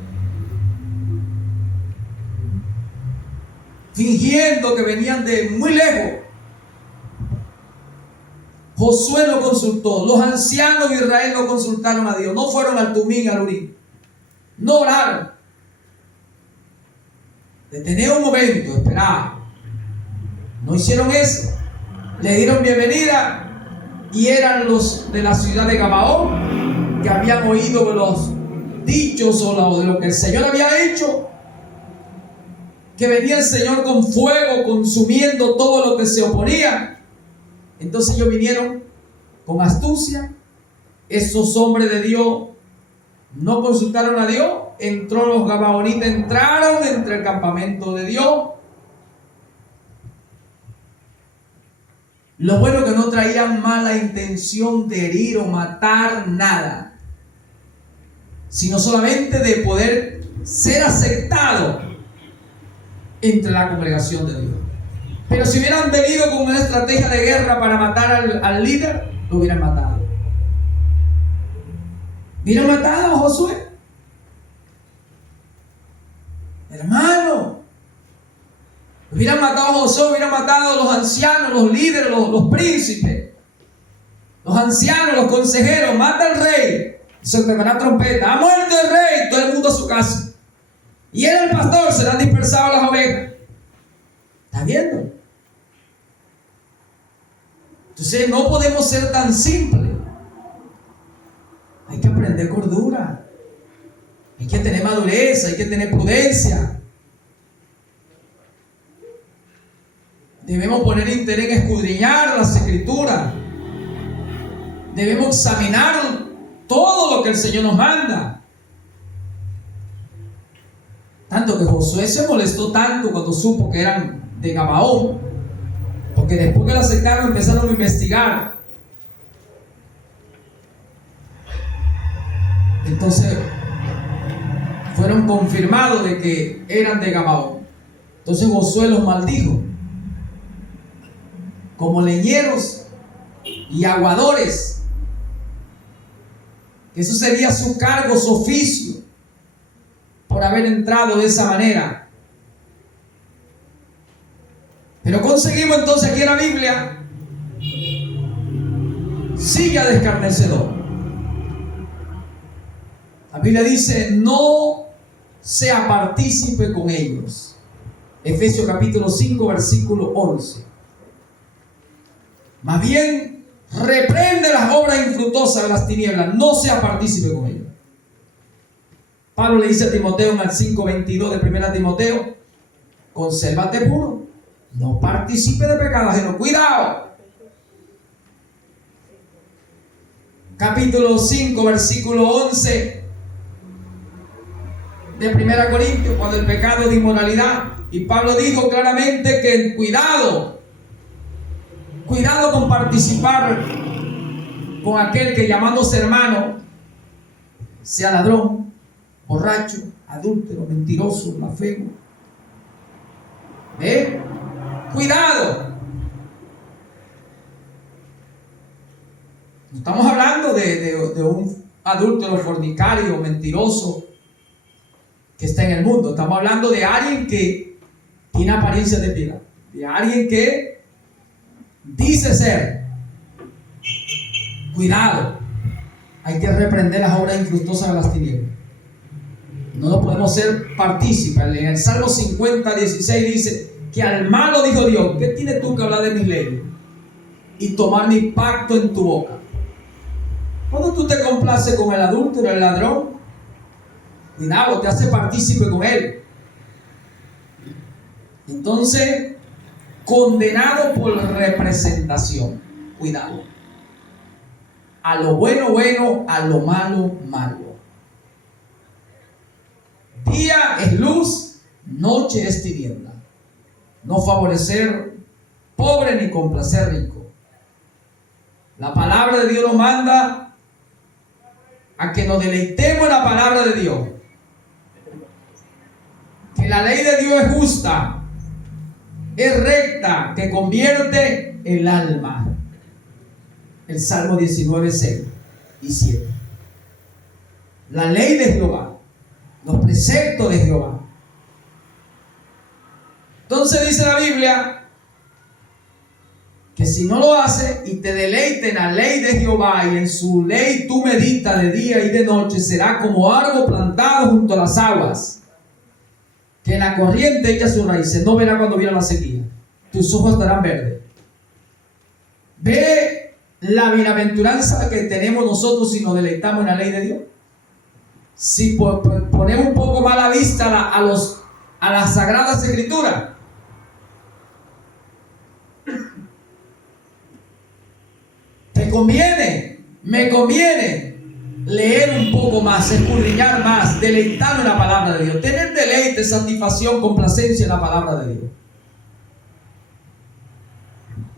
fingiendo que venían de muy lejos. Josué lo consultó. Los ancianos de Israel lo consultaron a Dios. No fueron al Tumín, al Urín. No oraron. Detener un momento, esperar. No hicieron eso. Le dieron bienvenida y eran los de la ciudad de Gabaón, que habían oído de los dichos o de lo que el Señor había hecho, que venía el Señor con fuego consumiendo todo lo que se oponía. Entonces ellos vinieron con astucia. Esos hombres de Dios no consultaron a Dios. Entró los gabaonitas, entraron entre el campamento de Dios. Lo bueno que no traían mala intención de herir o matar nada, sino solamente de poder ser aceptado entre la congregación de Dios. Pero si hubieran venido con una estrategia de guerra para matar al líder, lo hubieran matado. ¿Hubieran matado a Josué? Hermano, Hubieran matado a Josué, hubieran matado a los ancianos, los líderes, los príncipes, los ancianos, los consejeros. Mata al rey. Se tocará trompeta. Ha muerto el rey. Todo el mundo a su casa. Y él, el pastor, serán dispersadas las ovejas. ¿Está viendo? Entonces no podemos ser tan simples. Hay que aprender cordura. Hay que tener madurez, hay que tener prudencia. Debemos poner interés en escudriñar las escrituras. Debemos examinar todo lo que el Señor nos manda. Tanto que Josué se molestó tanto cuando supo que eran de Gabaón, porque después que lo acercaron empezaron a investigar. Entonces fueron confirmados de que eran de Gabaón. Entonces Josué los maldijo como leñeros y aguadores. Eso sería su cargo, su oficio, por haber entrado de esa manera. Pero conseguimos entonces aquí en la Biblia, silla de escarnecedor. La Biblia dice: no sea partícipe con ellos. Efesios capítulo 5 versículo 11. Más bien, reprende las obras infructuosas de las tinieblas, no sea partícipe con ellos. Pablo le dice a Timoteo en el 5:22 de 1 Timoteo: consérvate puro, no participe de pecado ajeno. Cuidado. Capítulo 5 versículo 11 de 1 Corintios, cuando el pecado es de inmoralidad. Y Pablo dijo claramente que cuidado con participar con aquel que, llamándose hermano, sea ladrón, borracho, adúltero, mentiroso, blasfemo. ¿Ve? Cuidado. No estamos hablando de un adúltero, fornicario, mentiroso que está en el mundo. Estamos hablando de alguien que tiene apariencia de piedad, de alguien que dice ser. Cuidado. Hay que reprender las obras infructuosas de las tinieblas. No lo podemos ser partícipes. En el Salmo 50:16 dice que al malo dijo Dios: ¿qué tienes tú que hablar de mis leyes y tomar mi pacto en tu boca? Cuando tú te complaces con el adúltero, el ladrón, cuidado, te hace partícipe con él. Entonces, condenado por representación. Cuidado. A lo bueno, bueno, a lo malo, malo. Día es luz, noche es tiniebla. No favorecer pobre ni complacer rico. La palabra de Dios nos manda a que nos deleitemos en la palabra de Dios. Que la ley de Dios es justa, es recta, que convierte el alma. El Salmo 19:6 y 7. La ley de Jehová, los preceptos de Jehová. Entonces dice la Biblia que si no lo haces y te deleites en la ley de Jehová y en su ley tú meditas de día y de noche, será como árbol plantado junto a las aguas, que en la corriente echa sus raíces. No verá cuando viene la sequía. Tus ojos estarán verdes. Ve la bienaventuranza que tenemos nosotros si nos deleitamos en la ley de Dios. Si ponemos un poco más la vista a las sagradas escrituras. Te conviene, me conviene leer un poco más, escudriñar más, deleitarme en la palabra de Dios, tener deleite, satisfacción, complacencia en la palabra de Dios.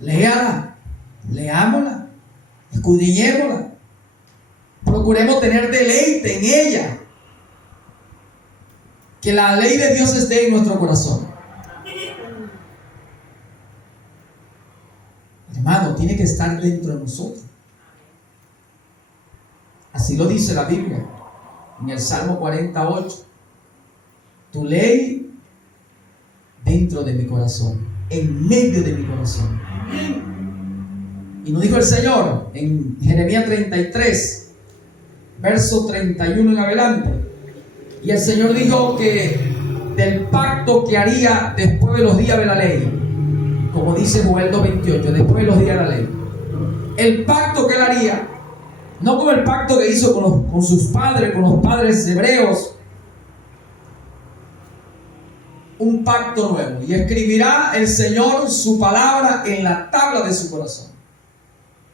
Léala, leámosla, escudriñémosla, procuremos tener deleite en ella, que la ley de Dios esté en nuestro corazón. Hermano, tiene que estar dentro de nosotros. Así lo dice la Biblia en el Salmo 48. Tu ley dentro de mi corazón, en medio de mi corazón. Y nos dijo el Señor en Jeremías 33, verso 31 en adelante. Y el Señor dijo que del pacto que haría después de los días de la ley, como dice Joel 2:28, después de los días de la ley, el pacto que él haría, no como el pacto que hizo con sus padres, con los padres hebreos, un pacto nuevo. Y escribirá el Señor su palabra en la tabla de su corazón,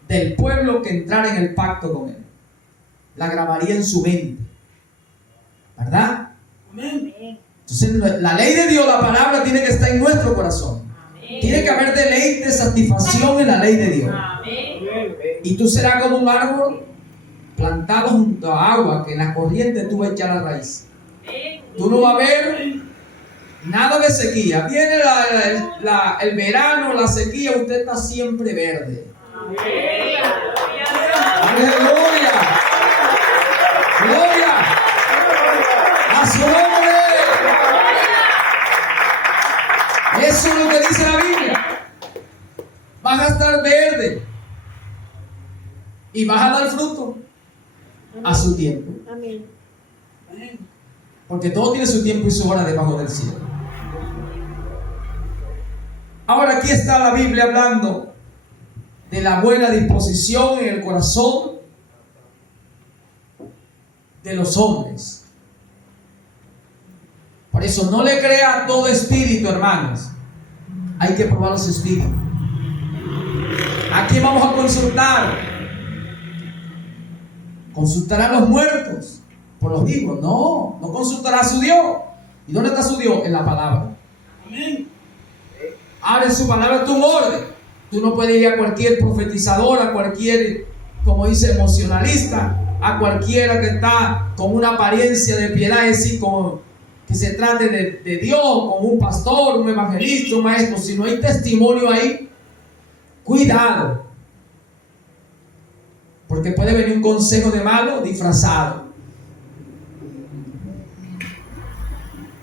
del pueblo que entrara en el pacto con él. La grabaría en su mente, ¿verdad? Amén. Entonces la ley de Dios, la palabra, tiene que estar en nuestro corazón. Tiene que haber deleite, satisfacción en la ley de Dios. Y tú serás como un árbol plantado junto a agua, que en la corriente tú vas a echar la raíz. Tú no vas a ver nada de sequía. Viene el verano, la sequía, usted está siempre verde. ¡Aleluya! ¡Gloria a su nombre! Eso es lo que dice la Biblia. Vas a estar verde y vas a dar fruto a su tiempo. Amén. Porque todo tiene su tiempo y su hora debajo del cielo. Ahora aquí está la Biblia hablando de la buena disposición en el corazón de los hombres. Por eso no le crea a todo espíritu, hermanos. Hay que probar los espíritus. ¿A quién vamos a consultar? ¿Consultará a los muertos por los vivos? No, no consultará a su Dios. ¿Y dónde está su Dios? En la palabra. Amén. Abre su palabra, tu orden. Tú no puedes ir a cualquier profetizador, a cualquier, como dice, emocionalista, a cualquiera que está con una apariencia de piedad, es decir, como que se trate de Dios, como un pastor, un evangelista, un maestro. Si no hay testimonio ahí, cuidado, porque puede venir un consejo de malo disfrazado.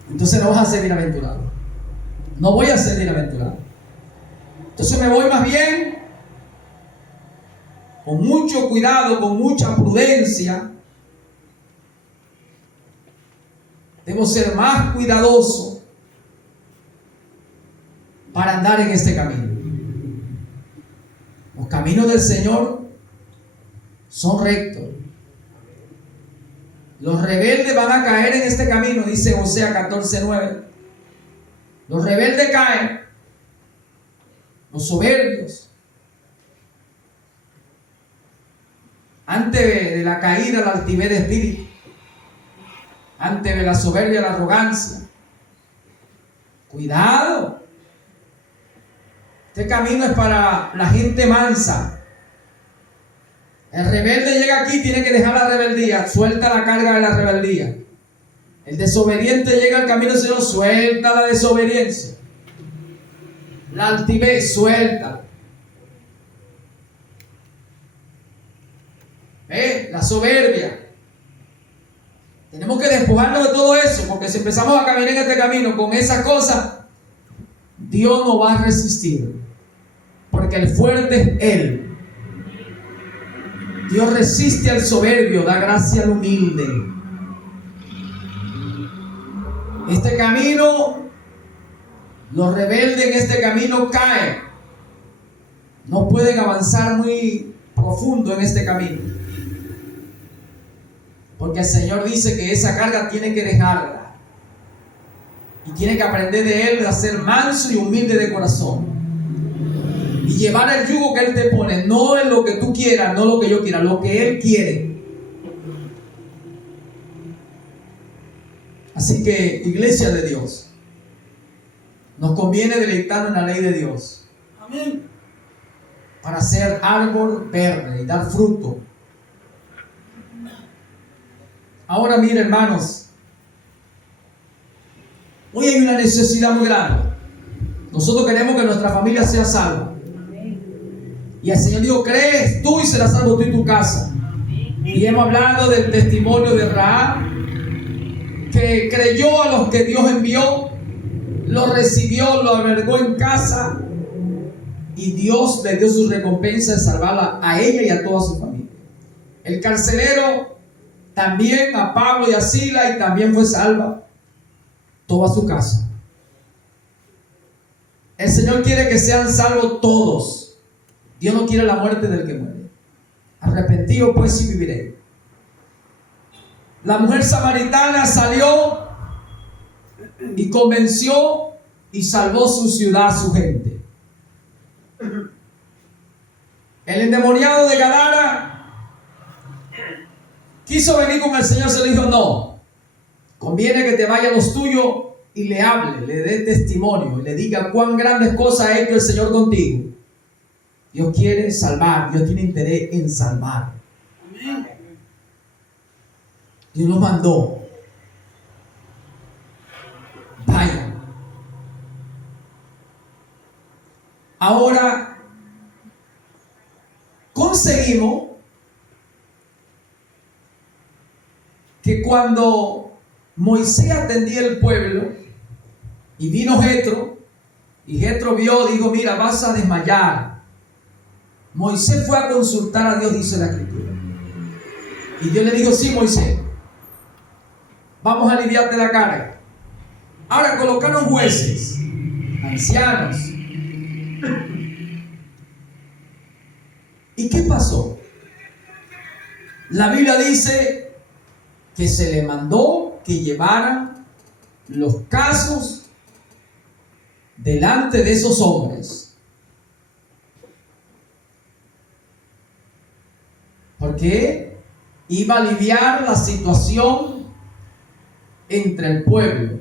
Entonces no vas a ser bienaventurado. No voy a ser bienaventurado. Entonces me voy más bien con mucho cuidado, con mucha prudencia. Debo ser más cuidadoso para andar en este camino. Los caminos del Señor son rectos. Los rebeldes van a caer en este camino, dice Oseas 14:9. Los rebeldes caen, los soberbios. Antes de la caída, la altivez de espíritu. Antes de la soberbia, la arrogancia. Cuidado. Este camino es para la gente mansa. El rebelde llega aquí, tiene que dejar la rebeldía, suelta la carga de la rebeldía. El desobediente llega al camino del Señor, suelta la desobediencia. La altivez, suelta. La soberbia. Tenemos que despojarnos de todo eso, porque si empezamos a caminar en este camino con esas cosas, Dios no va a resistir, porque el fuerte es Él. Dios resiste al soberbio, da gracia al humilde. Este camino, los rebeldes en este camino caen. No pueden avanzar muy profundo en este camino, porque el Señor dice que esa carga tiene que dejarla y tiene que aprender de Él a ser manso y humilde de corazón y llevar el yugo que Él te pone, no en lo que tú quieras, no lo que yo quiera, lo que Él quiere. Así que, iglesia de Dios, nos conviene deleitarnos en la ley de Dios. Amén. Para ser árbol verde y dar fruto. Ahora miren, hermanos, hoy hay una necesidad muy grande. Nosotros queremos que nuestra familia sea salva. Y el Señor dijo, crees tú y serás salvo tú y tu casa. Y hemos hablado del testimonio de Rahab, que creyó a los que Dios envió. lo recibió, lo albergó en casa y Dios le dio su recompensa de salvarla a ella y a toda su familia. El carcelero también a Pablo y a Silas, y también fue salva toda su casa. El Señor quiere que sean salvos todos. Dios no quiere la muerte del que muere. Arrepentido pues sí viviré. La mujer samaritana salió y convenció y salvó su ciudad, su gente. El endemoniado de Gadara quiso venir con el Señor, se le dijo: no, conviene que te vaya a los tuyos y le hable, le dé testimonio y le diga cuán grandes cosas ha hecho el Señor contigo. Dios quiere salvar, Dios tiene interés en salvar. Dios lo mandó. Vaya. Ahora conseguimos que cuando Moisés atendía el pueblo y vino Jetro, y Jetro vio, dijo: mira, vas a desmayar. Moisés fue a consultar a Dios, dice la Escritura. Y Dios le dijo: sí, Moisés, vamos a aliviarte la carga. Ahora colocaron jueces, ancianos. ¿Y qué pasó? La Biblia dice que se le mandó que llevaran los casos delante de esos hombres, porque iba a aliviar la situación entre el pueblo.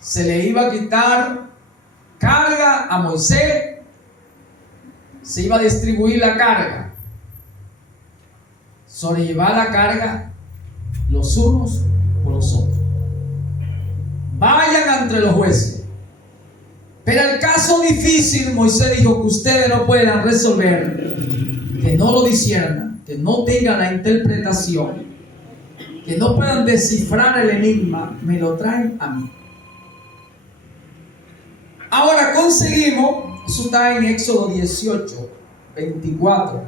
Se le iba a quitar carga a Moisés, se iba a distribuir la carga, sobrellevar la carga los unos por los otros. Vayan entre los jueces. Pero el caso difícil, Moisés dijo, que ustedes no puedan resolver, que no lo disciernan, que no tengan la interpretación, que no puedan descifrar el enigma, me lo traen a mí. Ahora conseguimos, eso está en Éxodo 18, 24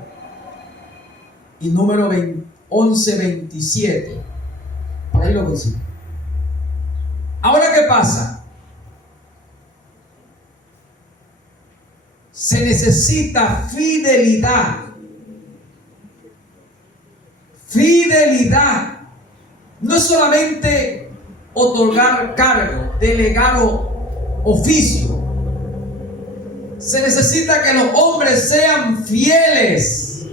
y número 11, 27. Por ahí lo consigo. Ahora, ¿qué pasa? Se necesita fidelidad. Fidelidad. No es solamente otorgar cargo, delegar oficio. Se necesita que los hombres sean fieles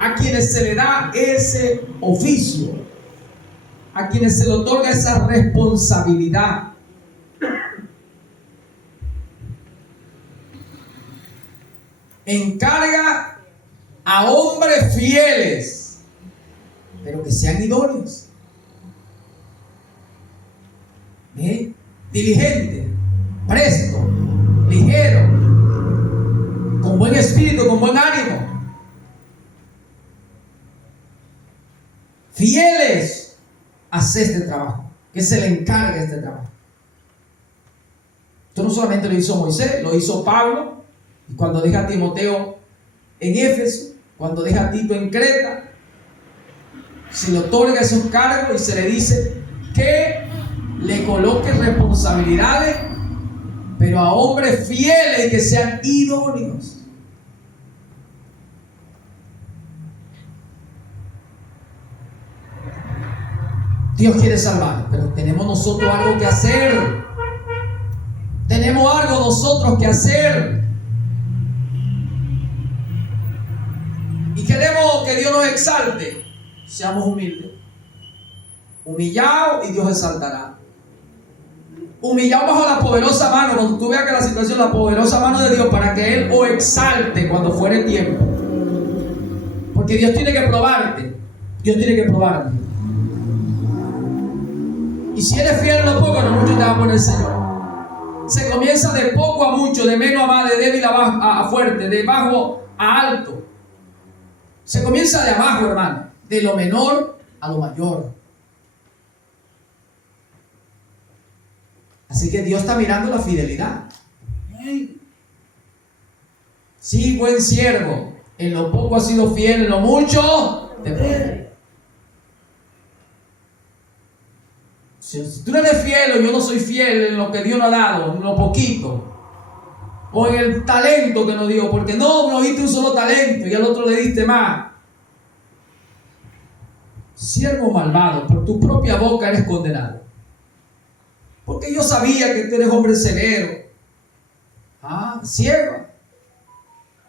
a quienes se le da ese oficio, a quienes se le otorga esa responsabilidad. Encarga a hombres fieles, pero que sean idóneos, diligentes, presto, ligero, con buen espíritu, con buen ánimo, fieles a hacer este trabajo, que se le encargue este trabajo. Esto no solamente lo hizo Moisés, lo hizo Pablo, y cuando deja a Timoteo en Éfeso, cuando deja a Tito en Creta, se le otorga esos cargos y se le dice que le coloque responsabilidades, pero a hombres fieles que sean idóneos. Dios quiere salvar, pero tenemos nosotros algo que hacer. Tenemos algo nosotros que hacer. Y queremos que Dios nos exalte. Seamos humildes. Humillados y Dios exaltará. Humillados bajo la poderosa mano. Cuando tú veas que la situación, la poderosa mano de Dios, para que Él os exalte cuando fuere tiempo. Porque Dios tiene que probarte. Dios tiene que probarte. Y si eres fiel en lo poco, no mucho te va a poner el Señor. Se comienza de poco a mucho, de menos a más, de débil a fuerte, de bajo a alto. Se comienza de abajo, hermano, de lo menor a lo mayor. Así que Dios está mirando la fidelidad. Amén. Sí, buen siervo, en lo poco has sido fiel, en lo mucho te pondré. Si tú no eres fiel o yo no soy fiel en lo que Dios nos ha dado, en lo poquito, o en el talento que nos dio, porque no diste un solo talento y al otro le diste más. Siervo malvado, por tu propia boca eres condenado. Porque yo sabía que tú eres hombre severo. Sierva.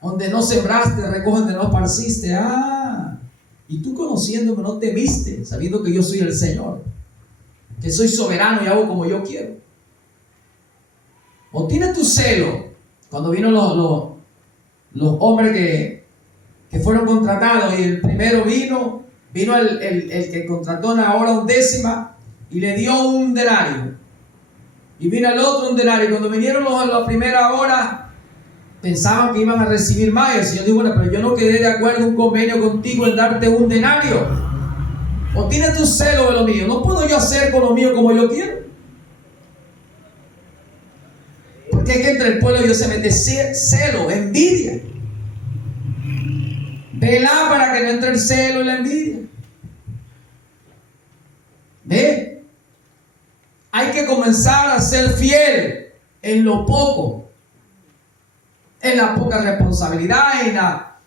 Donde no sembraste, recoge donde no esparciste. Y tú conociéndome no temiste, sabiendo que yo soy el Señor, que soy soberano y hago como yo quiero. O tienes tu celo. Cuando vino los hombres que fueron contratados, y el primero vino el que contrató una hora undécima y le dio un denario. Y vino el otro un denario. Y cuando vinieron a la primera hora, pensaban que iban a recibir más. Y el Señor dijo: bueno, pero yo no quedé de acuerdo en un convenio contigo en darte un denario. O tienes tu celo de lo mío. No puedo yo hacer con lo mío como yo quiero. Porque es que entre el pueblo de Dios se mete celo, envidia. Vela para que no entre el celo y la envidia. ¿Ve? Hay que comenzar a ser fiel en lo poco, en la poca responsabilidad,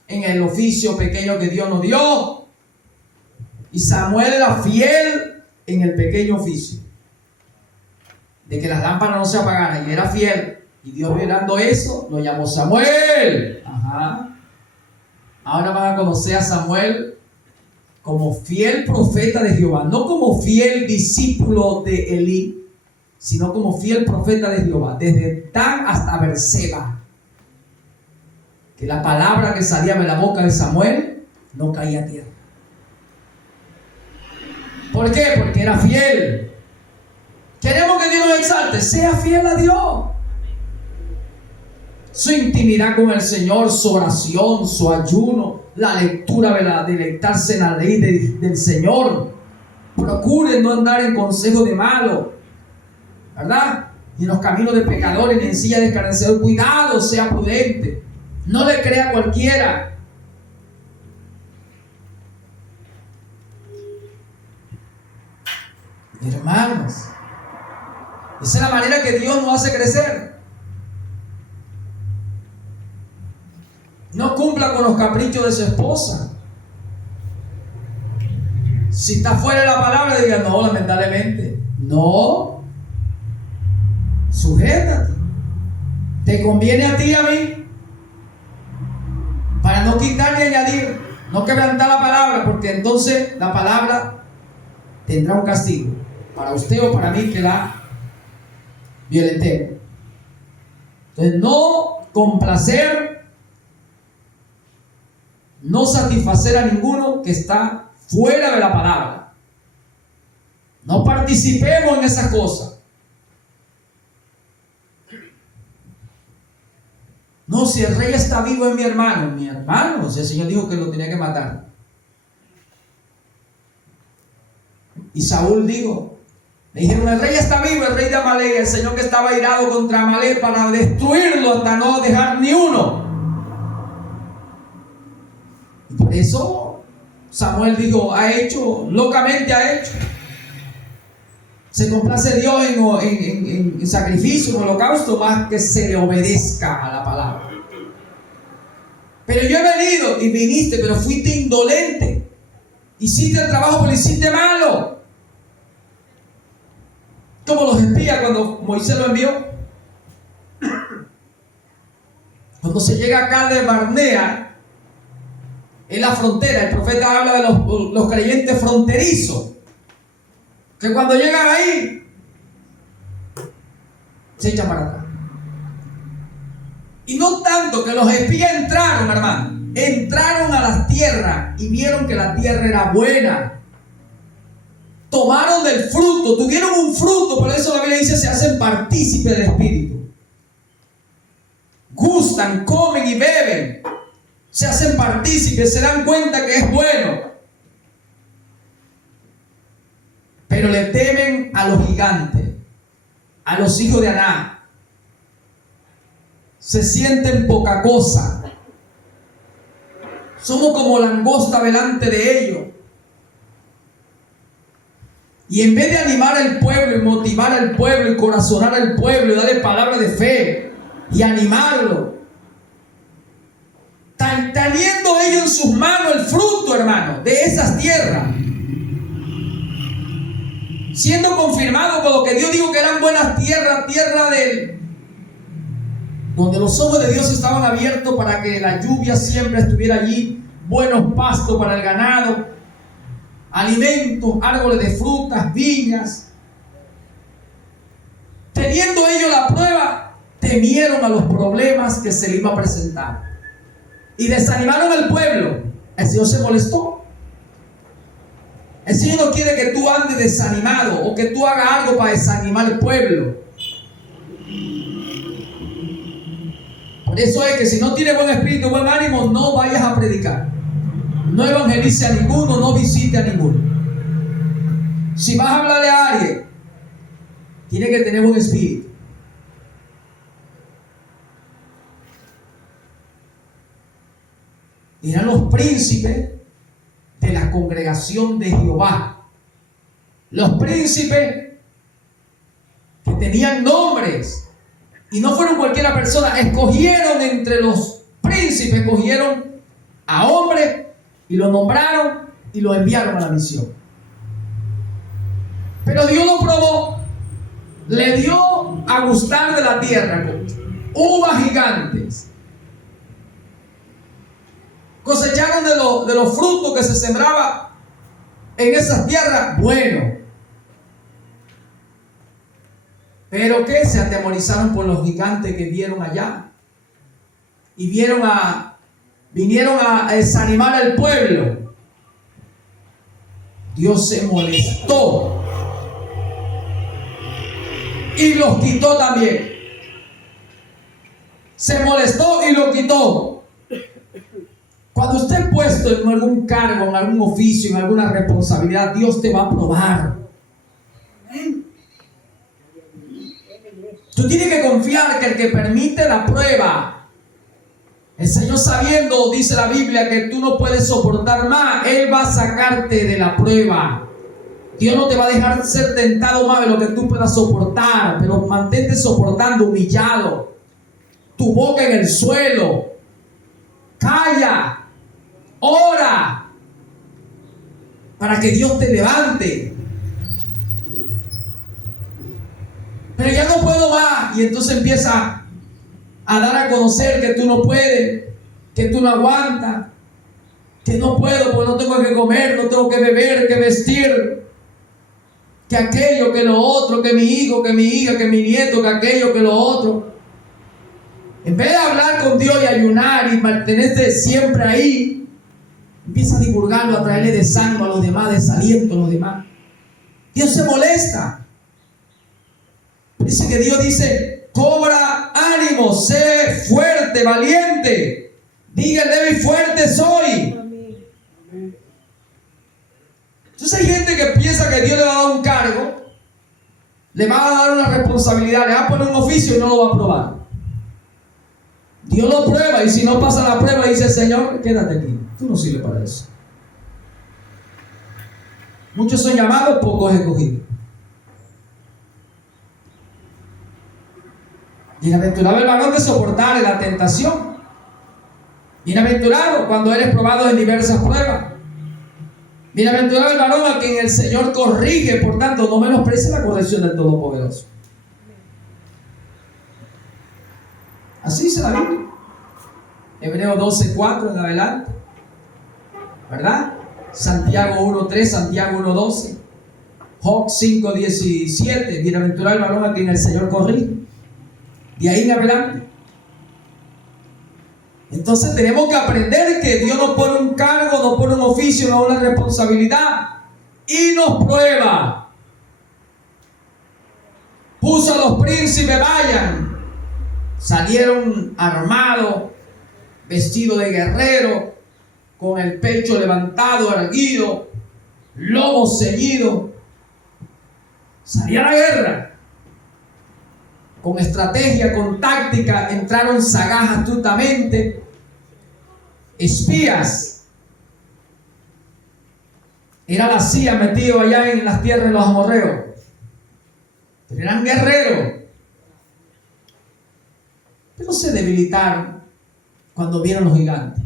en el oficio pequeño que Dios nos dio. Y Samuel era fiel en el pequeño oficio, de que las lámparas no se apagaran, y era fiel. Y Dios, mirando eso, lo llamó Samuel. Ahora van a conocer a Samuel como fiel profeta de Jehová, no como fiel discípulo de Elí, sino como fiel profeta de Jehová, desde Dan hasta Berseba. Que la palabra que salía de la boca de Samuel no caía a tierra. ¿Por qué? Porque era fiel. Queremos que Dios nos exalte. Sea fiel a Dios. Su intimidad con el Señor, su oración, su ayuno, la lectura, deleitarse en la ley del Señor. Procure no andar en consejo de malo, ¿verdad? Y en los caminos de pecadores, ni en silla de escarnecedores. Cuidado, sea prudente. No le crea a cualquiera. Hermanos, esa es la manera que Dios nos hace crecer. No cumpla con los caprichos de su esposa. Si está fuera de la palabra, diga: no, lamentablemente. No. Sujétate. Te conviene a ti y a mí. Para no quitar ni añadir. No quebrantar la palabra, porque entonces la palabra tendrá un castigo. Para usted o para mí que la violentemos. Entonces, no complacer, no satisfacer a ninguno que está fuera de la palabra. No participemos en esas cosas. No, si el rey está vivo es mi hermano, si el Señor dijo que lo tenía que matar. Y Saúl dijo, le dijeron: el rey está vivo, el rey de Amalek, el Señor que estaba airado contra Amalek para destruirlo hasta no dejar ni uno. Y por eso Samuel dijo: locamente ha hecho. Se complace Dios en sacrificio, en holocausto, más que se le obedezca a la palabra. Pero yo he venido, y viniste, pero fuiste indolente. Hiciste el trabajo, pero hiciste malo. Como los espías cuando Moisés lo envió. Cuando se llega acá de Barnea, en la frontera, el profeta habla de los creyentes fronterizos, que cuando llegan ahí se echan para acá. Y no tanto que los espías entraron, hermano, entraron a las tierras y vieron que la tierra era buena. Tomaron del fruto, tuvieron un fruto, por eso la Biblia dice: se hacen partícipes del Espíritu. Gustan, comen y beben, se hacen partícipes, se dan cuenta que es bueno. Pero le temen a los gigantes. a los hijos de Aná. Se sienten poca cosa. Somos como langosta delante de ellos. Y en vez de animar al pueblo y motivar al pueblo y corazonar al pueblo y darle palabra de fe y animarlo, teniendo ellos en sus manos el fruto, hermano, de esas tierras, siendo confirmado por lo que Dios dijo que eran buenas tierras, tierra donde los ojos de Dios estaban abiertos para que la lluvia siempre estuviera allí, buenos pastos para el ganado, alimentos, árboles de frutas, viñas. Teniendo ellos la prueba, temieron a los problemas que se le iba a presentar y desanimaron al pueblo. El Señor se molestó. El Señor no quiere que tú andes desanimado o que tú hagas algo para desanimar al pueblo. Por eso es que si no tienes buen espíritu, buen ánimo, no vayas a predicar. No evangelice a ninguno, no visite a ninguno. Si vas a hablarle a alguien, tiene que tener buen espíritu. Eran los príncipes de la congregación de Jehová. Los príncipes que tenían nombres. Y no fueron cualquiera persona. Escogieron entre los príncipes, escogieron a hombres y lo nombraron y lo enviaron a la misión. Pero Dios lo probó. Le dio a gustar de la tierra uvas gigantes. Cosecharon de los frutos que se sembraba en esas tierras. Bueno, pero que se atemorizaron por los gigantes que vieron allá y vinieron a desanimar al pueblo. Dios se molestó y los quitó también. Se molestó y los quitó. Cuando usted es puesto en algún cargo, en algún oficio, en alguna responsabilidad, Dios te va a probar. Tú tienes que confiar que el que permite la prueba, el Señor, sabiendo, dice la Biblia, que tú no puedes soportar más, Él va a sacarte de la prueba. Dios no te va a dejar ser tentado más de lo que tú puedas soportar, pero mantente soportando, humillado, tu boca en el suelo. Calla, ora, para que Dios te levante. Pero ya no puedo más. Y entonces empieza a dar a conocer que tú no puedes, que tú no aguantas, que no puedo porque no tengo que comer, no tengo que beber, que vestir, que aquello, que lo otro, que mi hijo, que mi hija, que mi nieto, que aquello, que lo otro. En vez de hablar con Dios y ayunar y mantenerte siempre ahí, empieza a divulgarlo, a traerle desánimo a los demás, desaliento a los demás. Dios se molesta. Dice que Dios dice: cobra ánimo, sé fuerte, valiente. Diga el débil, fuerte soy. Entonces hay gente que piensa que Dios le va a dar un cargo, le va a dar una responsabilidad, le va a poner un oficio y no lo va a aprobar. Dios lo prueba y si no pasa la prueba dice: Señor, quédate aquí, tú no sirves para eso. Muchos son llamados, pocos escogidos. Bienaventurado el varón que soportare la tentación. Bienaventurado cuando eres probado en diversas pruebas. Bienaventurado el varón a quien el Señor corrige, por tanto no menosprecie la corrección del Todopoderoso. Así dice la Biblia. Hebreos 12:4 en adelante, ¿verdad? Santiago 1:3, Santiago 1:12, Job 5:17. Bienaventurado el varón a quien el Señor corrige. De ahí en adelante. Entonces tenemos que aprender que Dios nos pone un cargo, nos pone un oficio, nos pone una responsabilidad y nos prueba. Puso a los príncipes, vayan. Salieron armados, vestidos de guerrero, con el pecho levantado, erguido, lomo ceñido. Salían a la guerra. con estrategia, con táctica, entraron sagaz astutamente, espías. Era la CIA metido allá en las tierras de los amorreos. Pero eran guerreros. Pero se debilitaron cuando vieron los gigantes.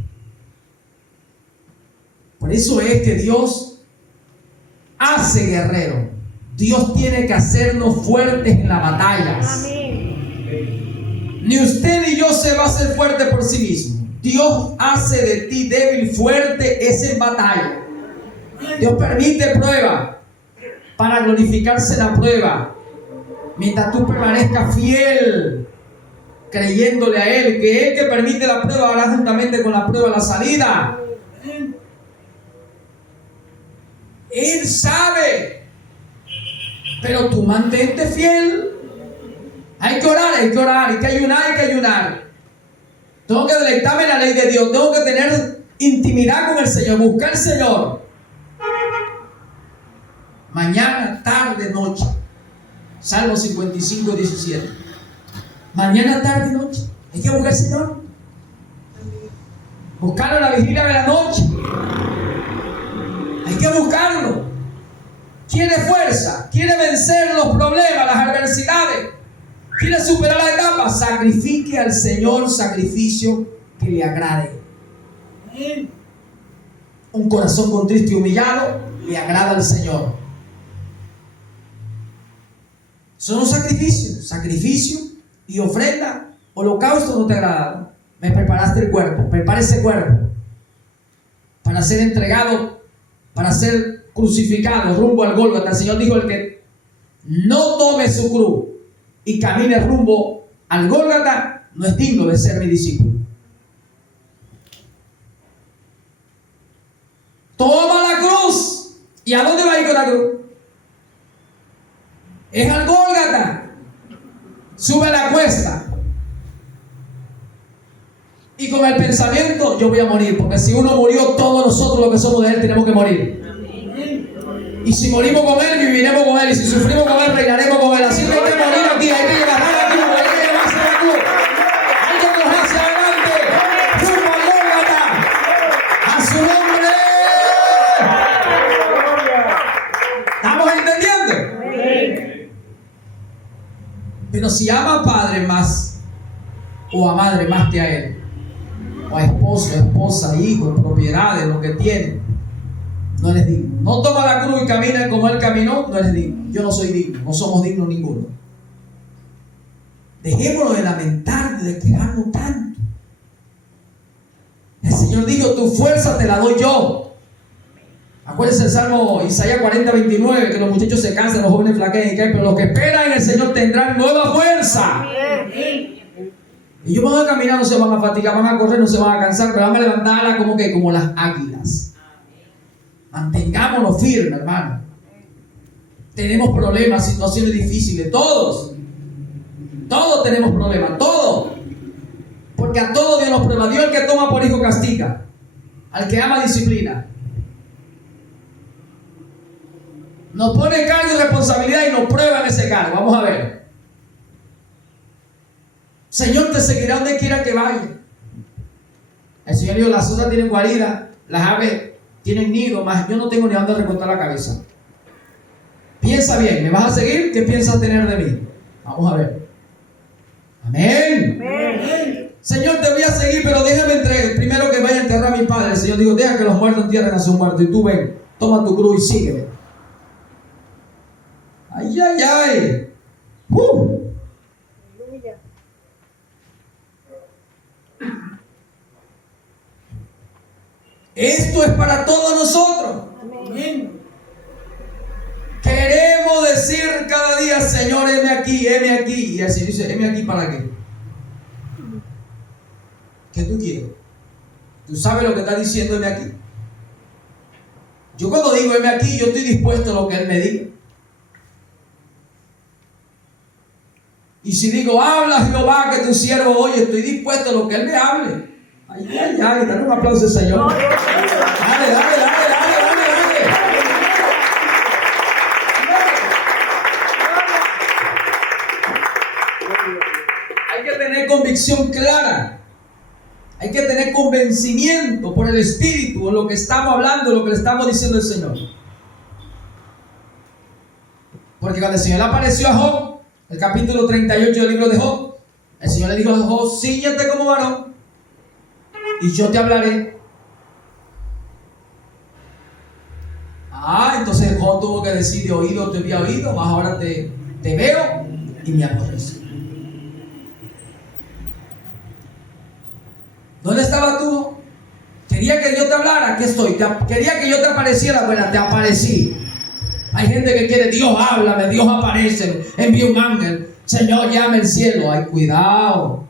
Por eso es que Dios hace guerreros. Dios tiene que hacernos fuertes en las batallas. Amén. Ni usted ni yo se va a hacer fuerte por sí mismo. Dios hace de ti débil, fuerte, es en batalla. Dios permite prueba para glorificarse la prueba. Mientras tú permanezcas fiel, creyéndole a Él, que Él que permite la prueba hará juntamente con la prueba la salida. Él sabe, pero tú mantente fiel. Hay que orar, hay que orar, hay que ayunar, hay que ayunar. Tengo que deleitarme en la ley de Dios, tengo que tener intimidad con el Señor, buscar al Señor. Mañana, tarde, noche. Salmo 55, 17. Mañana, tarde, noche. Hay que buscar al Señor. Buscarlo en la vigilia de la noche. Hay que buscarlo. Quiere fuerza, quiere vencer los problemas, las adversidades, quiere superar la etapa. Sacrifique al Señor sacrificio que le agrade. Un corazón contrito y humillado le agrada al Señor. Son sacrificio y ofrenda, holocausto no te agrada. Me preparaste el cuerpo, prepara ese cuerpo para ser entregado, para ser crucificado rumbo al Gólgota. El Señor dijo: el que no tome su cruz y camine rumbo al Gólgota no es digno de ser mi discípulo. Toma la cruz. ¿Y a dónde va a ir con la cruz? Es al Gólgota. Sube la cuesta. Y con el pensamiento: yo voy a morir, porque si uno murió, todos nosotros los que somos de Él tenemos que morir. Y si morimos con Él, viviremos con Él. Y si sufrimos con Él, reinaremos con Él. Así que hay que morir aquí, hay que llegar a la cruz, hay que llevarse a la cruz. Hay que cogerse adelante, rumbo al Gólgota, a su nombre. ¿Estamos entendiendo? Pero si ama a padre más, o a madre más que a Él, o a esposo, esposa, hijo, propiedades, lo que tiene, no eres digno. No toma la cruz y camina como Él caminó, no eres digno. Yo no soy digno, no somos dignos ninguno. Dejémonos de lamentar, de quejarnos tanto. El Señor dijo: tu fuerza te la doy yo. Acuérdense el Salmo Isaías 40, 29, que los muchachos se cansan, los jóvenes flaquean y caen, pero los que esperan en el Señor tendrán nueva fuerza. Y ellos van a caminar, no se van a fatigar, van a correr, no se van a cansar, pero van a levantar alas como las águilas. Mantengámonos firmes, hermano. Tenemos problemas, situaciones difíciles, todos tenemos problemas, todos. Porque a todos Dios nos prueba. Dios, el que toma por hijo castiga, al que ama disciplina. Nos pone cargo y responsabilidad y nos prueba en ese cargo. Vamos a ver. Señor te seguirá donde quiera que vaya. El Señor dijo: las otras tienen guarida, las aves tienen nido, mas yo no tengo ni a dónde recortar la cabeza. Piensa bien, ¿me vas a seguir? ¿Qué piensas tener de mí? Vamos a ver. Amén. Amén. Señor, te voy a seguir, pero déjame primero que vaya a enterrar a mi padre. El Señor dijo: deja que los muertos entierren a sus muertos, y tú ven, toma tu cruz y sígueme. Ay, ay, ay. Esto es para todos nosotros. Amén. Queremos decir cada día: Señor, heme aquí, heme aquí. Y el Señor dice: heme aquí, ¿para qué? ¿Qué tú quieres? ¿Tú sabes lo que está diciendo heme aquí? Yo cuando digo heme aquí, yo estoy dispuesto a lo que Él me diga. Y si digo: habla Jehová, que tu siervo oye, estoy dispuesto a lo que Él me hable. Ay, ay, ay, dale un aplauso al Señor. Dale, dale, dale, dale, dale, dale. convicción clara. Hay que tener convencimiento por el Espíritu en lo que estamos hablando, en lo que le estamos diciendo al Señor. Porque cuando el Señor le apareció a Job, el capítulo 38 del libro de Job, el Señor le dijo a Job: cíñete como varón y yo te hablaré. Entonces Job tuvo que decir: de oído te había oído, mas ahora te veo y me aborrezco. ¿Dónde estabas tú? Quería que yo te hablara, aquí estoy. Quería que yo te apareciera, bueno, te aparecí. Hay gente que quiere: Dios háblame, Dios aparece, envía un ángel, Señor llame el cielo. Ay, cuidado.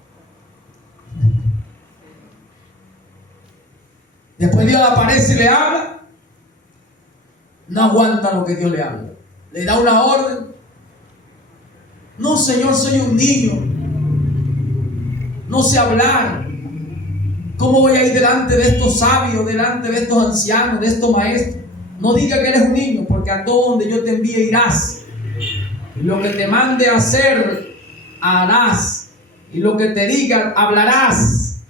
Después Dios aparece y le habla. No aguanta lo que Dios le habla. Le da una orden. No, Señor, soy un niño. No sé hablar. ¿Cómo voy a ir delante de estos sabios, delante de estos ancianos, de estos maestros? No diga que eres un niño, porque a todo donde yo te envíe irás. Y lo que te mande a hacer, harás. Y lo que te diga, hablarás.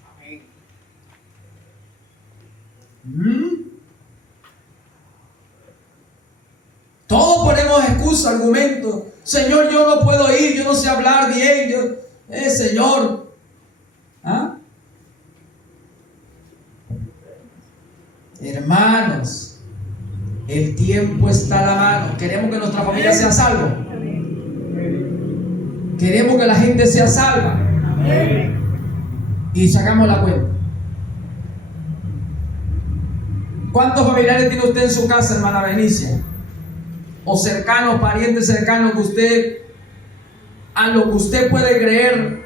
Todos ponemos excusas, argumentos. Señor, yo no puedo ir, yo no sé hablar bien. Señor. Hermanos, el tiempo está a la mano. Queremos que nuestra familia sea salva. Queremos que la gente sea salva. Y sacamos la cuenta. ¿Cuántos familiares tiene usted en su casa, hermana Benicia? O cercanos, parientes cercanos que usted, a lo que usted puede creer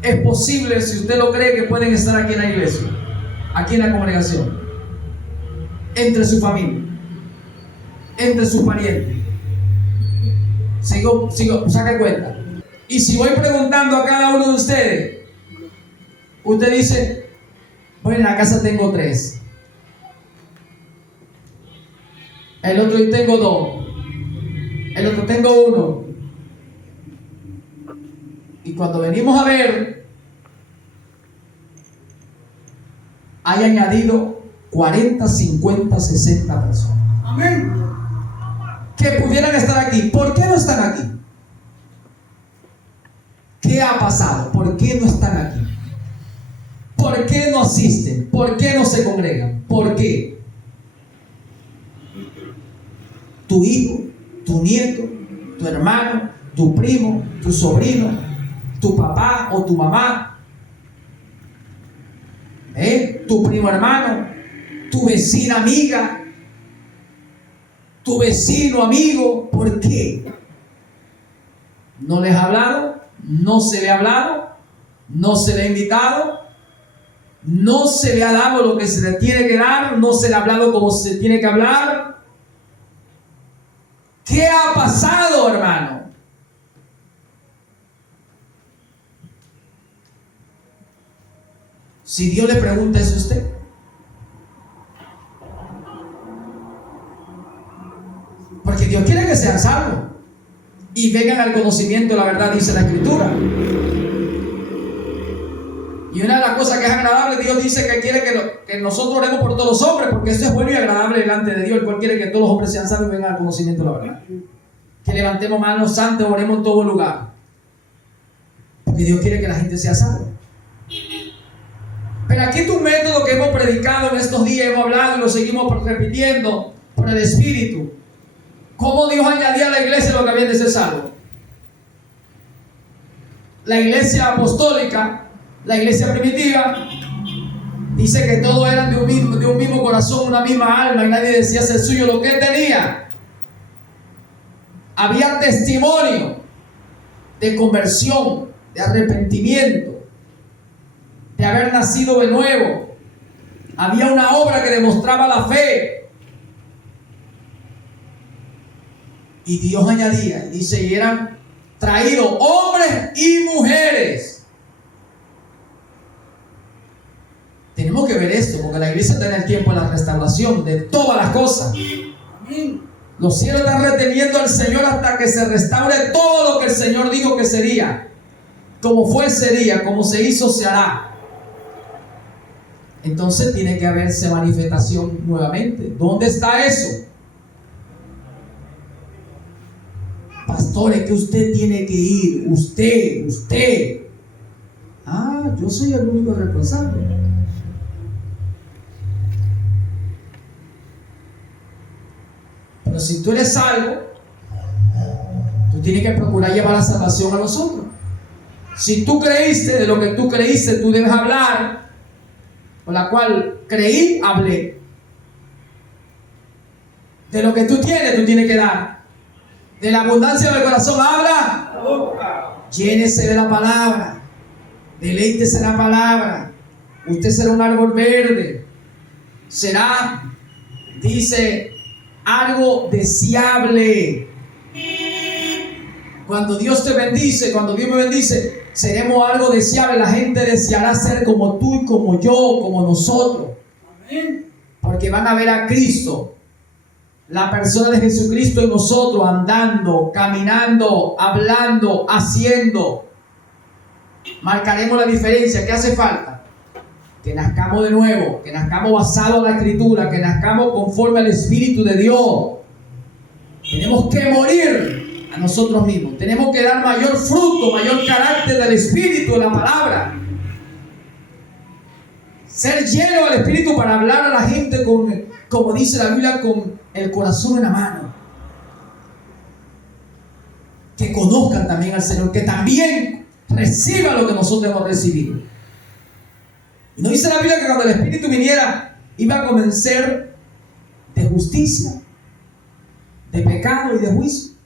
es posible, si usted lo cree, que pueden estar aquí en la iglesia, aquí en la congregación, entre su familia, entre sus parientes. Sigo, saque cuenta. Y si voy preguntando a cada uno de ustedes, usted dice: bueno, en la casa tengo 3. El otro yo tengo 2. El otro tengo 1. Y cuando venimos a ver, hay añadido 40, 50, 60 personas. Amén. Que pudieran estar aquí. ¿Por qué no están aquí? ¿Qué ha pasado? ¿Por qué no están aquí? ¿Por qué no asisten? ¿Por qué no se congregan? ¿Por qué? Tu hijo, tu nieto, tu hermano, tu primo, tu sobrino, tu papá o tu mamá, tu primo hermano, tu vecina amiga, tu vecino amigo. ¿Por qué? ¿No les ha hablado? ¿No se le ha hablado? ¿No se le ha invitado? ¿No se le ha dado lo que se le tiene que dar? ¿No se le ha hablado como se tiene que hablar? ¿Qué ha pasado, hermano? Si Dios le pregunta eso a usted, porque Dios quiere que sean salvos y vengan al conocimiento de la verdad, dice la Escritura. Y una de las cosas que es agradable, Dios dice que quiere que nosotros oremos por todos los hombres, porque eso es bueno y agradable delante de Dios. El cual quiere que todos los hombres sean salvos y vengan al conocimiento de la verdad. Que levantemos manos santas, oremos en todo lugar, porque Dios quiere que la gente sea salva. Pero aquí tu método que hemos predicado en estos días, hemos hablado y lo seguimos repitiendo por el Espíritu. ¿Cómo Dios añadía a la iglesia lo que había de ser salvo? La iglesia apostólica, la iglesia primitiva, dice que todos eran de un mismo corazón, una misma alma, y nadie decía ser suyo lo que tenía. Había testimonio de conversión, de arrepentimiento, de haber nacido de nuevo. Había una obra que demostraba la fe. Y Dios añadía, dice, y eran traídos hombres y mujeres. Tenemos que ver esto, porque la iglesia está en el tiempo de la restauración de todas las cosas. Los cielos están reteniendo al Señor hasta que se restaure todo lo que el Señor dijo que sería. como fue sería, como se hizo se hará. Entonces tiene que haberse manifestación nuevamente. ¿Dónde está eso? Pastor, es que usted tiene que ir. Usted. Ah, yo soy el único responsable. Pero si tú eres salvo, tú tienes que procurar llevar la salvación a los otros. Si tú creíste de lo que tú creíste, tú debes hablar. Con la cual creí, hablé. De lo que tú tienes que dar. De la abundancia del corazón, habla. Llénese de la palabra. Deleítese en la palabra. Usted será un árbol verde. Será, dice, algo deseable. Cuando Dios te bendice, cuando Dios me bendice, seremos algo deseable. La gente deseará ser como tú y como yo, como nosotros. Porque van a ver a Cristo, la persona de Jesucristo en nosotros, andando, caminando, hablando, haciendo. Marcaremos la diferencia. ¿Qué hace falta? Que nazcamos de nuevo, que nazcamos basado en la Escritura, que nazcamos conforme al Espíritu de Dios. Tenemos que morir a nosotros mismos. Tenemos que dar mayor fruto, mayor carácter del Espíritu, de la palabra. Ser lleno del Espíritu para hablar a la gente con, como dice la Biblia, con el corazón en la mano. Que conozcan también al Señor, que también reciban lo que nosotros hemos recibido. Y nos dice la Biblia que cuando el Espíritu viniera, iba a convencer de justicia, de pecado y de juicio.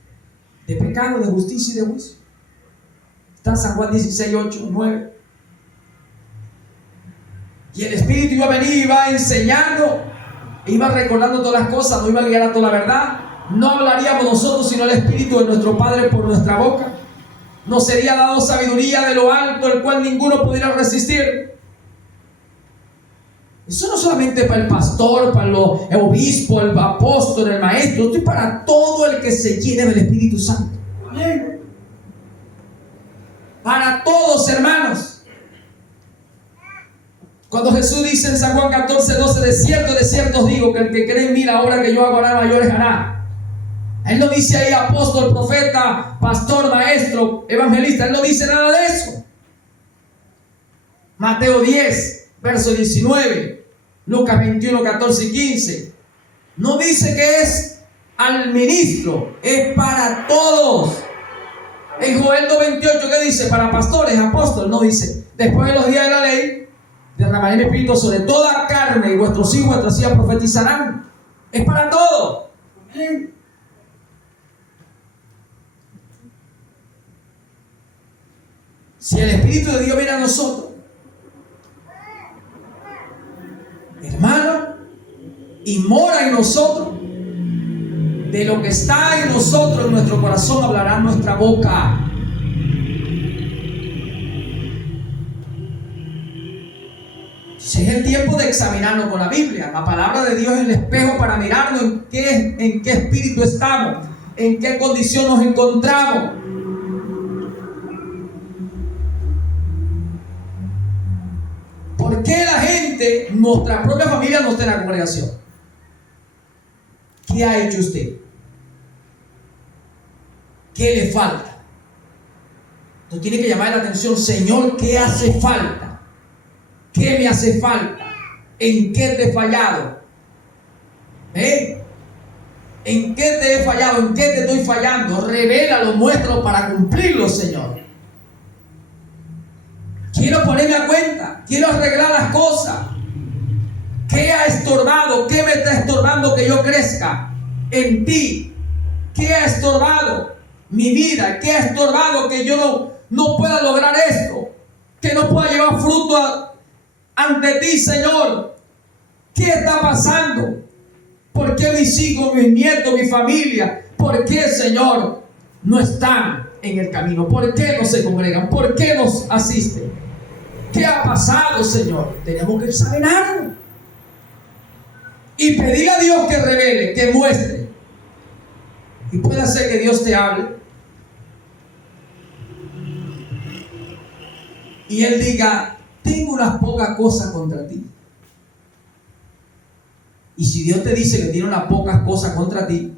De pecado, de justicia y de juicio. Está en San Juan 16, 8, 9. Y el Espíritu iba a venir, iba enseñando, iba recordando todas las cosas, nos iba a guiar a toda la verdad. No hablaríamos nosotros, sino el Espíritu de nuestro Padre por nuestra boca. Nos sería dado sabiduría de lo alto, el cual ninguno pudiera resistir. Eso no solamente para el pastor, para el obispo, el apóstol, el maestro. Esto es para todo el que se llene del Espíritu Santo. Amén. Para todos, hermanos. Cuando Jesús dice en San Juan 14, 12, de cierto os digo, que el que cree en mí, la obra que yo hago hará, mayores hará. Él no dice ahí apóstol, profeta, pastor, maestro, evangelista. Él no dice nada de eso. Mateo 10, verso 19. Lucas 21, 14 y 15. No dice que es al ministro, es para todos. En Joel 2:28, ¿qué dice? Para pastores, apóstoles. No dice, después de los días de la ley, derramaré mi espíritu sobre toda carne, y vuestros hijos y vuestras hijas profetizarán. Es para todos. Si el Espíritu de Dios viene a nosotros, hermano, y mora en nosotros, de lo que está en nosotros, en nuestro corazón, hablará nuestra boca. Si es el tiempo de examinarnos con la Biblia, la palabra de Dios es el espejo para mirarnos en qué espíritu estamos, en qué condición nos encontramos. ¿Por qué la gente, nuestra propia familia, no está en la congregación? ¿Qué ha hecho usted? ¿Qué le falta? Entonces tiene que llamar la atención, Señor, ¿qué hace falta? ¿Qué me hace falta? ¿En qué te he fallado? ¿En qué te he fallado? ¿En qué te estoy fallando? Revélalo, muéstralo para cumplirlo, Señor. Quiero ponerme a cuenta, quiero arreglar las cosas. ¿Qué ha estorbado? ¿Qué me está estorbando que yo crezca en ti? ¿Qué ha estorbado mi vida? ¿Qué ha estorbado que yo no pueda lograr esto? Que no pueda llevar fruto ante ti, Señor. ¿Qué está pasando? ¿Por qué mis hijos, mis nietos, mi familia? ¿Por qué, Señor, no están en el camino? ¿Por qué no se congregan? ¿Por qué nos asisten? ¿Qué ha pasado, Señor? Tenemos que examinarlo y pedirle a Dios que revele, que muestre. Y puede ser que Dios te hable. y él diga, tengo unas pocas cosas contra ti. Y si Dios te dice que tiene unas pocas cosas contra ti,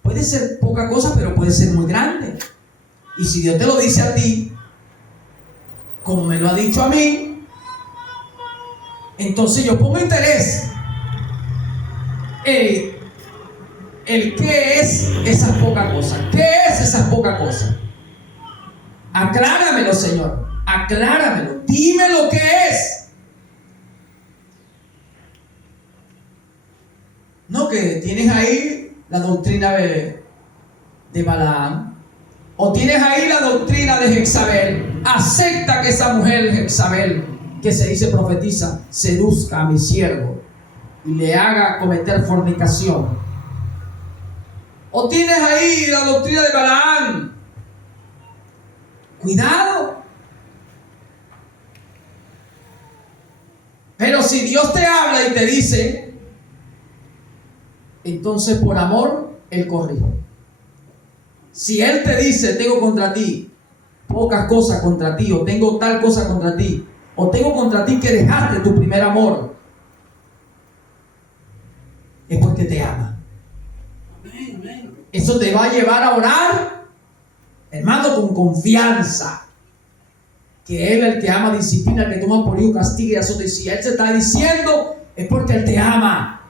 puede ser poca cosa, pero puede ser muy grande. Y si Dios te lo dice a ti, como me lo ha dicho a mí, entonces yo pongo interés. ¿Qué es esas pocas cosas? ¿Qué es esas pocas cosas? Acláramelo, Señor. Acláramelo. Dime lo que es. No que tienes ahí la doctrina de Balaam, o tienes ahí la doctrina de Jezabel. Acepta que esa mujer Jezabel, que se dice profetiza, seduzca a mi siervo y le haga cometer fornicación. O tienes ahí la doctrina de Balaam. Cuidado. Pero si Dios te habla y te dice, entonces por amor Él corrige. Si Él te dice, tengo contra ti pocas cosas contra ti, o tengo tal cosa contra ti, o tengo contra ti que dejaste tu primer amor, es porque te ama. Amén, amén. Eso te va a llevar a orar, hermano, con confianza, que Él, el que ama, disciplina, el que toma por hijo, castiga y azote. Y si Él se está diciendo, es porque Él te ama.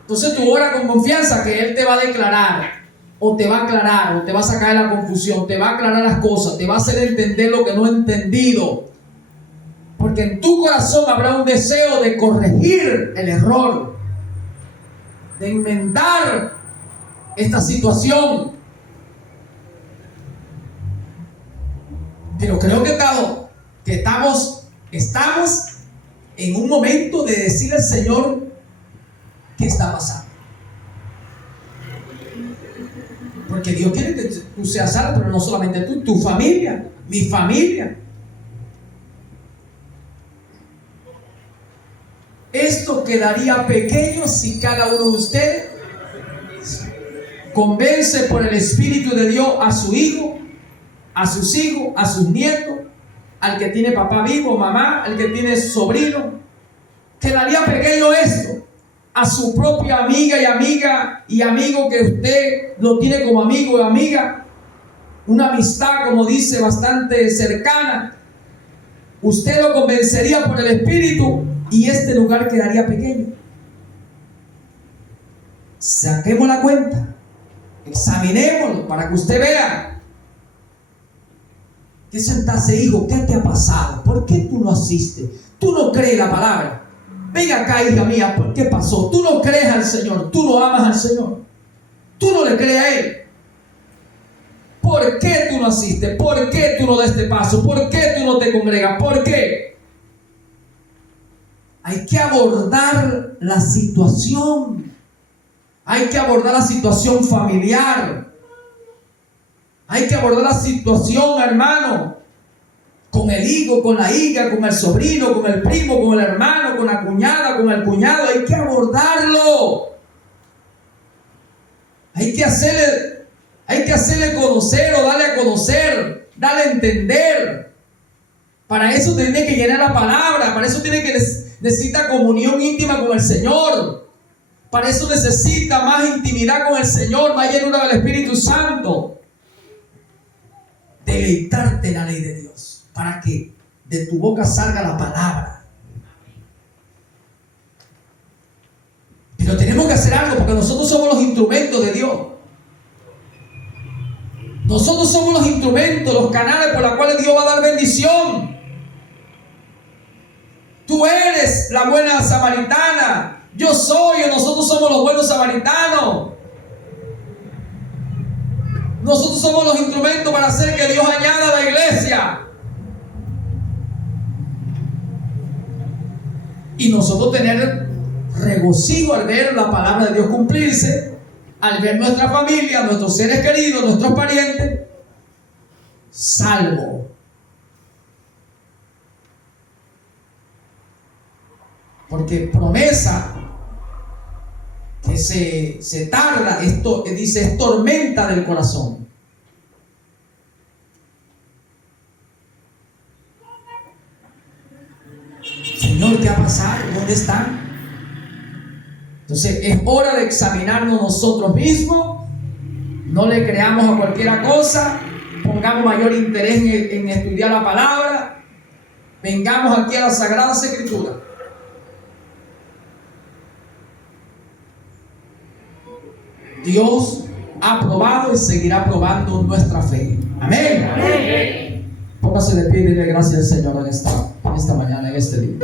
Entonces tú oras con confianza que Él te va a declarar, o te va a aclarar, o te va a sacar de la confusión, te va a aclarar las cosas, te va a hacer entender lo que no he entendido. Porque en tu corazón habrá un deseo de corregir el error, de enmendar esta situación. Pero creo que estamos en un momento de decirle al Señor qué está pasando. Porque Dios quiere que tú seas salvo, pero no solamente tú, tu familia, mi familia. Esto quedaría pequeño si cada uno de ustedes convence por el Espíritu de Dios a su hijo, a sus hijos, a sus nietos, al que tiene papá vivo, mamá, al que tiene sobrino. Quedaría pequeño esto. A su propia amiga y amigo que usted lo tiene como amigo o amiga, una amistad, como dice, bastante cercana. Usted lo convencería por el Espíritu y este lugar quedaría pequeño. Saquemos la cuenta, examinémoslo para que usted vea. ¿Qué sentaste, hijo? ¿Qué te ha pasado? ¿Por qué tú no asistes? ¿Tú no crees la palabra? Venga acá, hija mía, ¿por qué pasó? Tú no crees al Señor, tú no amas al Señor, tú no le crees a Él. ¿Por qué tú no asistes? ¿Por qué tú no das este paso? ¿Por qué tú no te congregas? ¿Por qué? Hay que abordar la situación. Hay que abordar la situación familiar. Hay que abordar la situación, hermano, con el hijo, con la hija, con el sobrino, con el primo, con el hermano, con la cuñada, con el cuñado. Hay que abordarlo. Hay que hacerle conocer o darle a conocer, darle a entender. Para eso tiene que llenar la palabra. Para eso necesita comunión íntima con el Señor. Para eso necesita más intimidad con el Señor, más llenura del Espíritu Santo. Deleitarte en la ley de Dios, para que de tu boca salga la palabra. Pero tenemos que hacer algo, porque nosotros somos los instrumentos de Dios. Nosotros somos los instrumentos, los canales por los cuales Dios va a dar bendición. Tú eres la buena samaritana. Yo soy, o nosotros somos los buenos samaritanos. Nosotros somos los instrumentos para hacer que Dios añada a la iglesia. Y nosotros tener regocijo al ver la palabra de Dios cumplirse, al ver nuestra familia, nuestros seres queridos, nuestros parientes, salvo. Porque promesa que se tarda, esto dice, es tormenta del corazón. ¿Dónde están? Entonces es hora de examinarnos nosotros mismos. No le creamos a cualquiera cosa. Pongamos mayor interés en estudiar la palabra. Vengamos aquí a las Sagradas Escrituras. Dios ha probado y seguirá probando nuestra fe. Amén. Amén. Póngase de pie y dile gracias al Señor en esta mañana, en este día.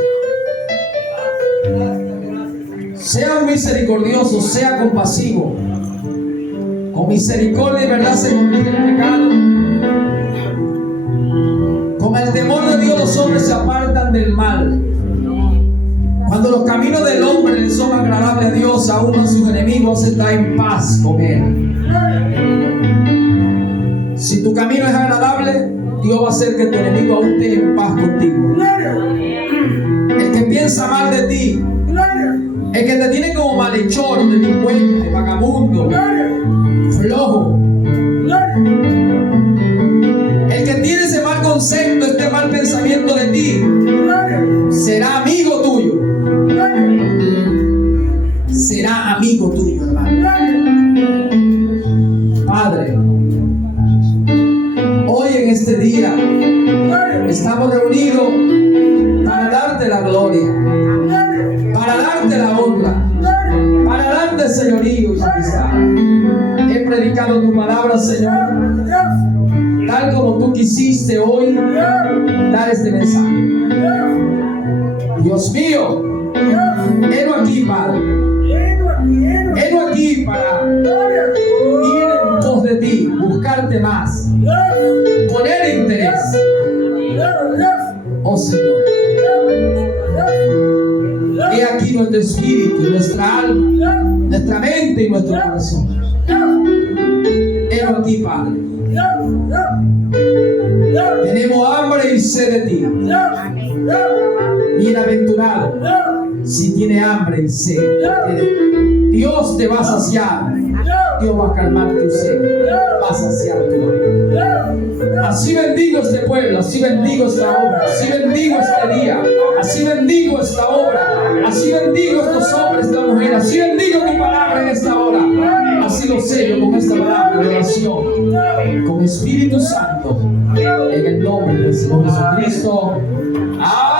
Sea misericordioso, sea compasivo. Con misericordia y verdad se conviene el pecado. Con el temor de Dios los hombres se apartan del mal. Cuando los caminos del hombre le son agradables a Dios, aún a sus enemigos está en paz con él. Si tu camino es agradable, Dios va a hacer que tu enemigo aún esté en paz contigo. El que piensa mal de ti, el que te tiene como malhechor, delincuente, vagabundo, flojo, el que tiene ese mal concepto, este mal pensamiento de ti, será amigo tuyo. Será amigo tuyo, hermano. Padre, hoy en este día estamos reunidos para darte la gloria, para darte la honra, para darte el señorío y majestad. He predicado tu palabra, Señor, tal como tú quisiste hoy dar este mensaje. Dios mío, heno aquí, Padre. Heno aquí para ir en pos de ti, buscarte más, poner interés. Oh Señor, he aquí nuestro espíritu, nuestra alma, nuestra mente y nuestro corazón. Heno aquí, Padre. Tenemos hambre y sed de ti. Bienaventurado si tiene hambre y sed. Dios te va a saciar. Dios va a calmar tu sed. Va a saciar tu hambre. Así bendigo este pueblo. Así bendigo esta obra. Así bendigo este día. Así bendigo esta obra. Así bendigo estos hombres, esta mujer. Así bendigo tu palabra en esta hora. Así lo sello con esta palabra de oración, con Espíritu Santo, en el nombre del Señor Jesucristo. Amén.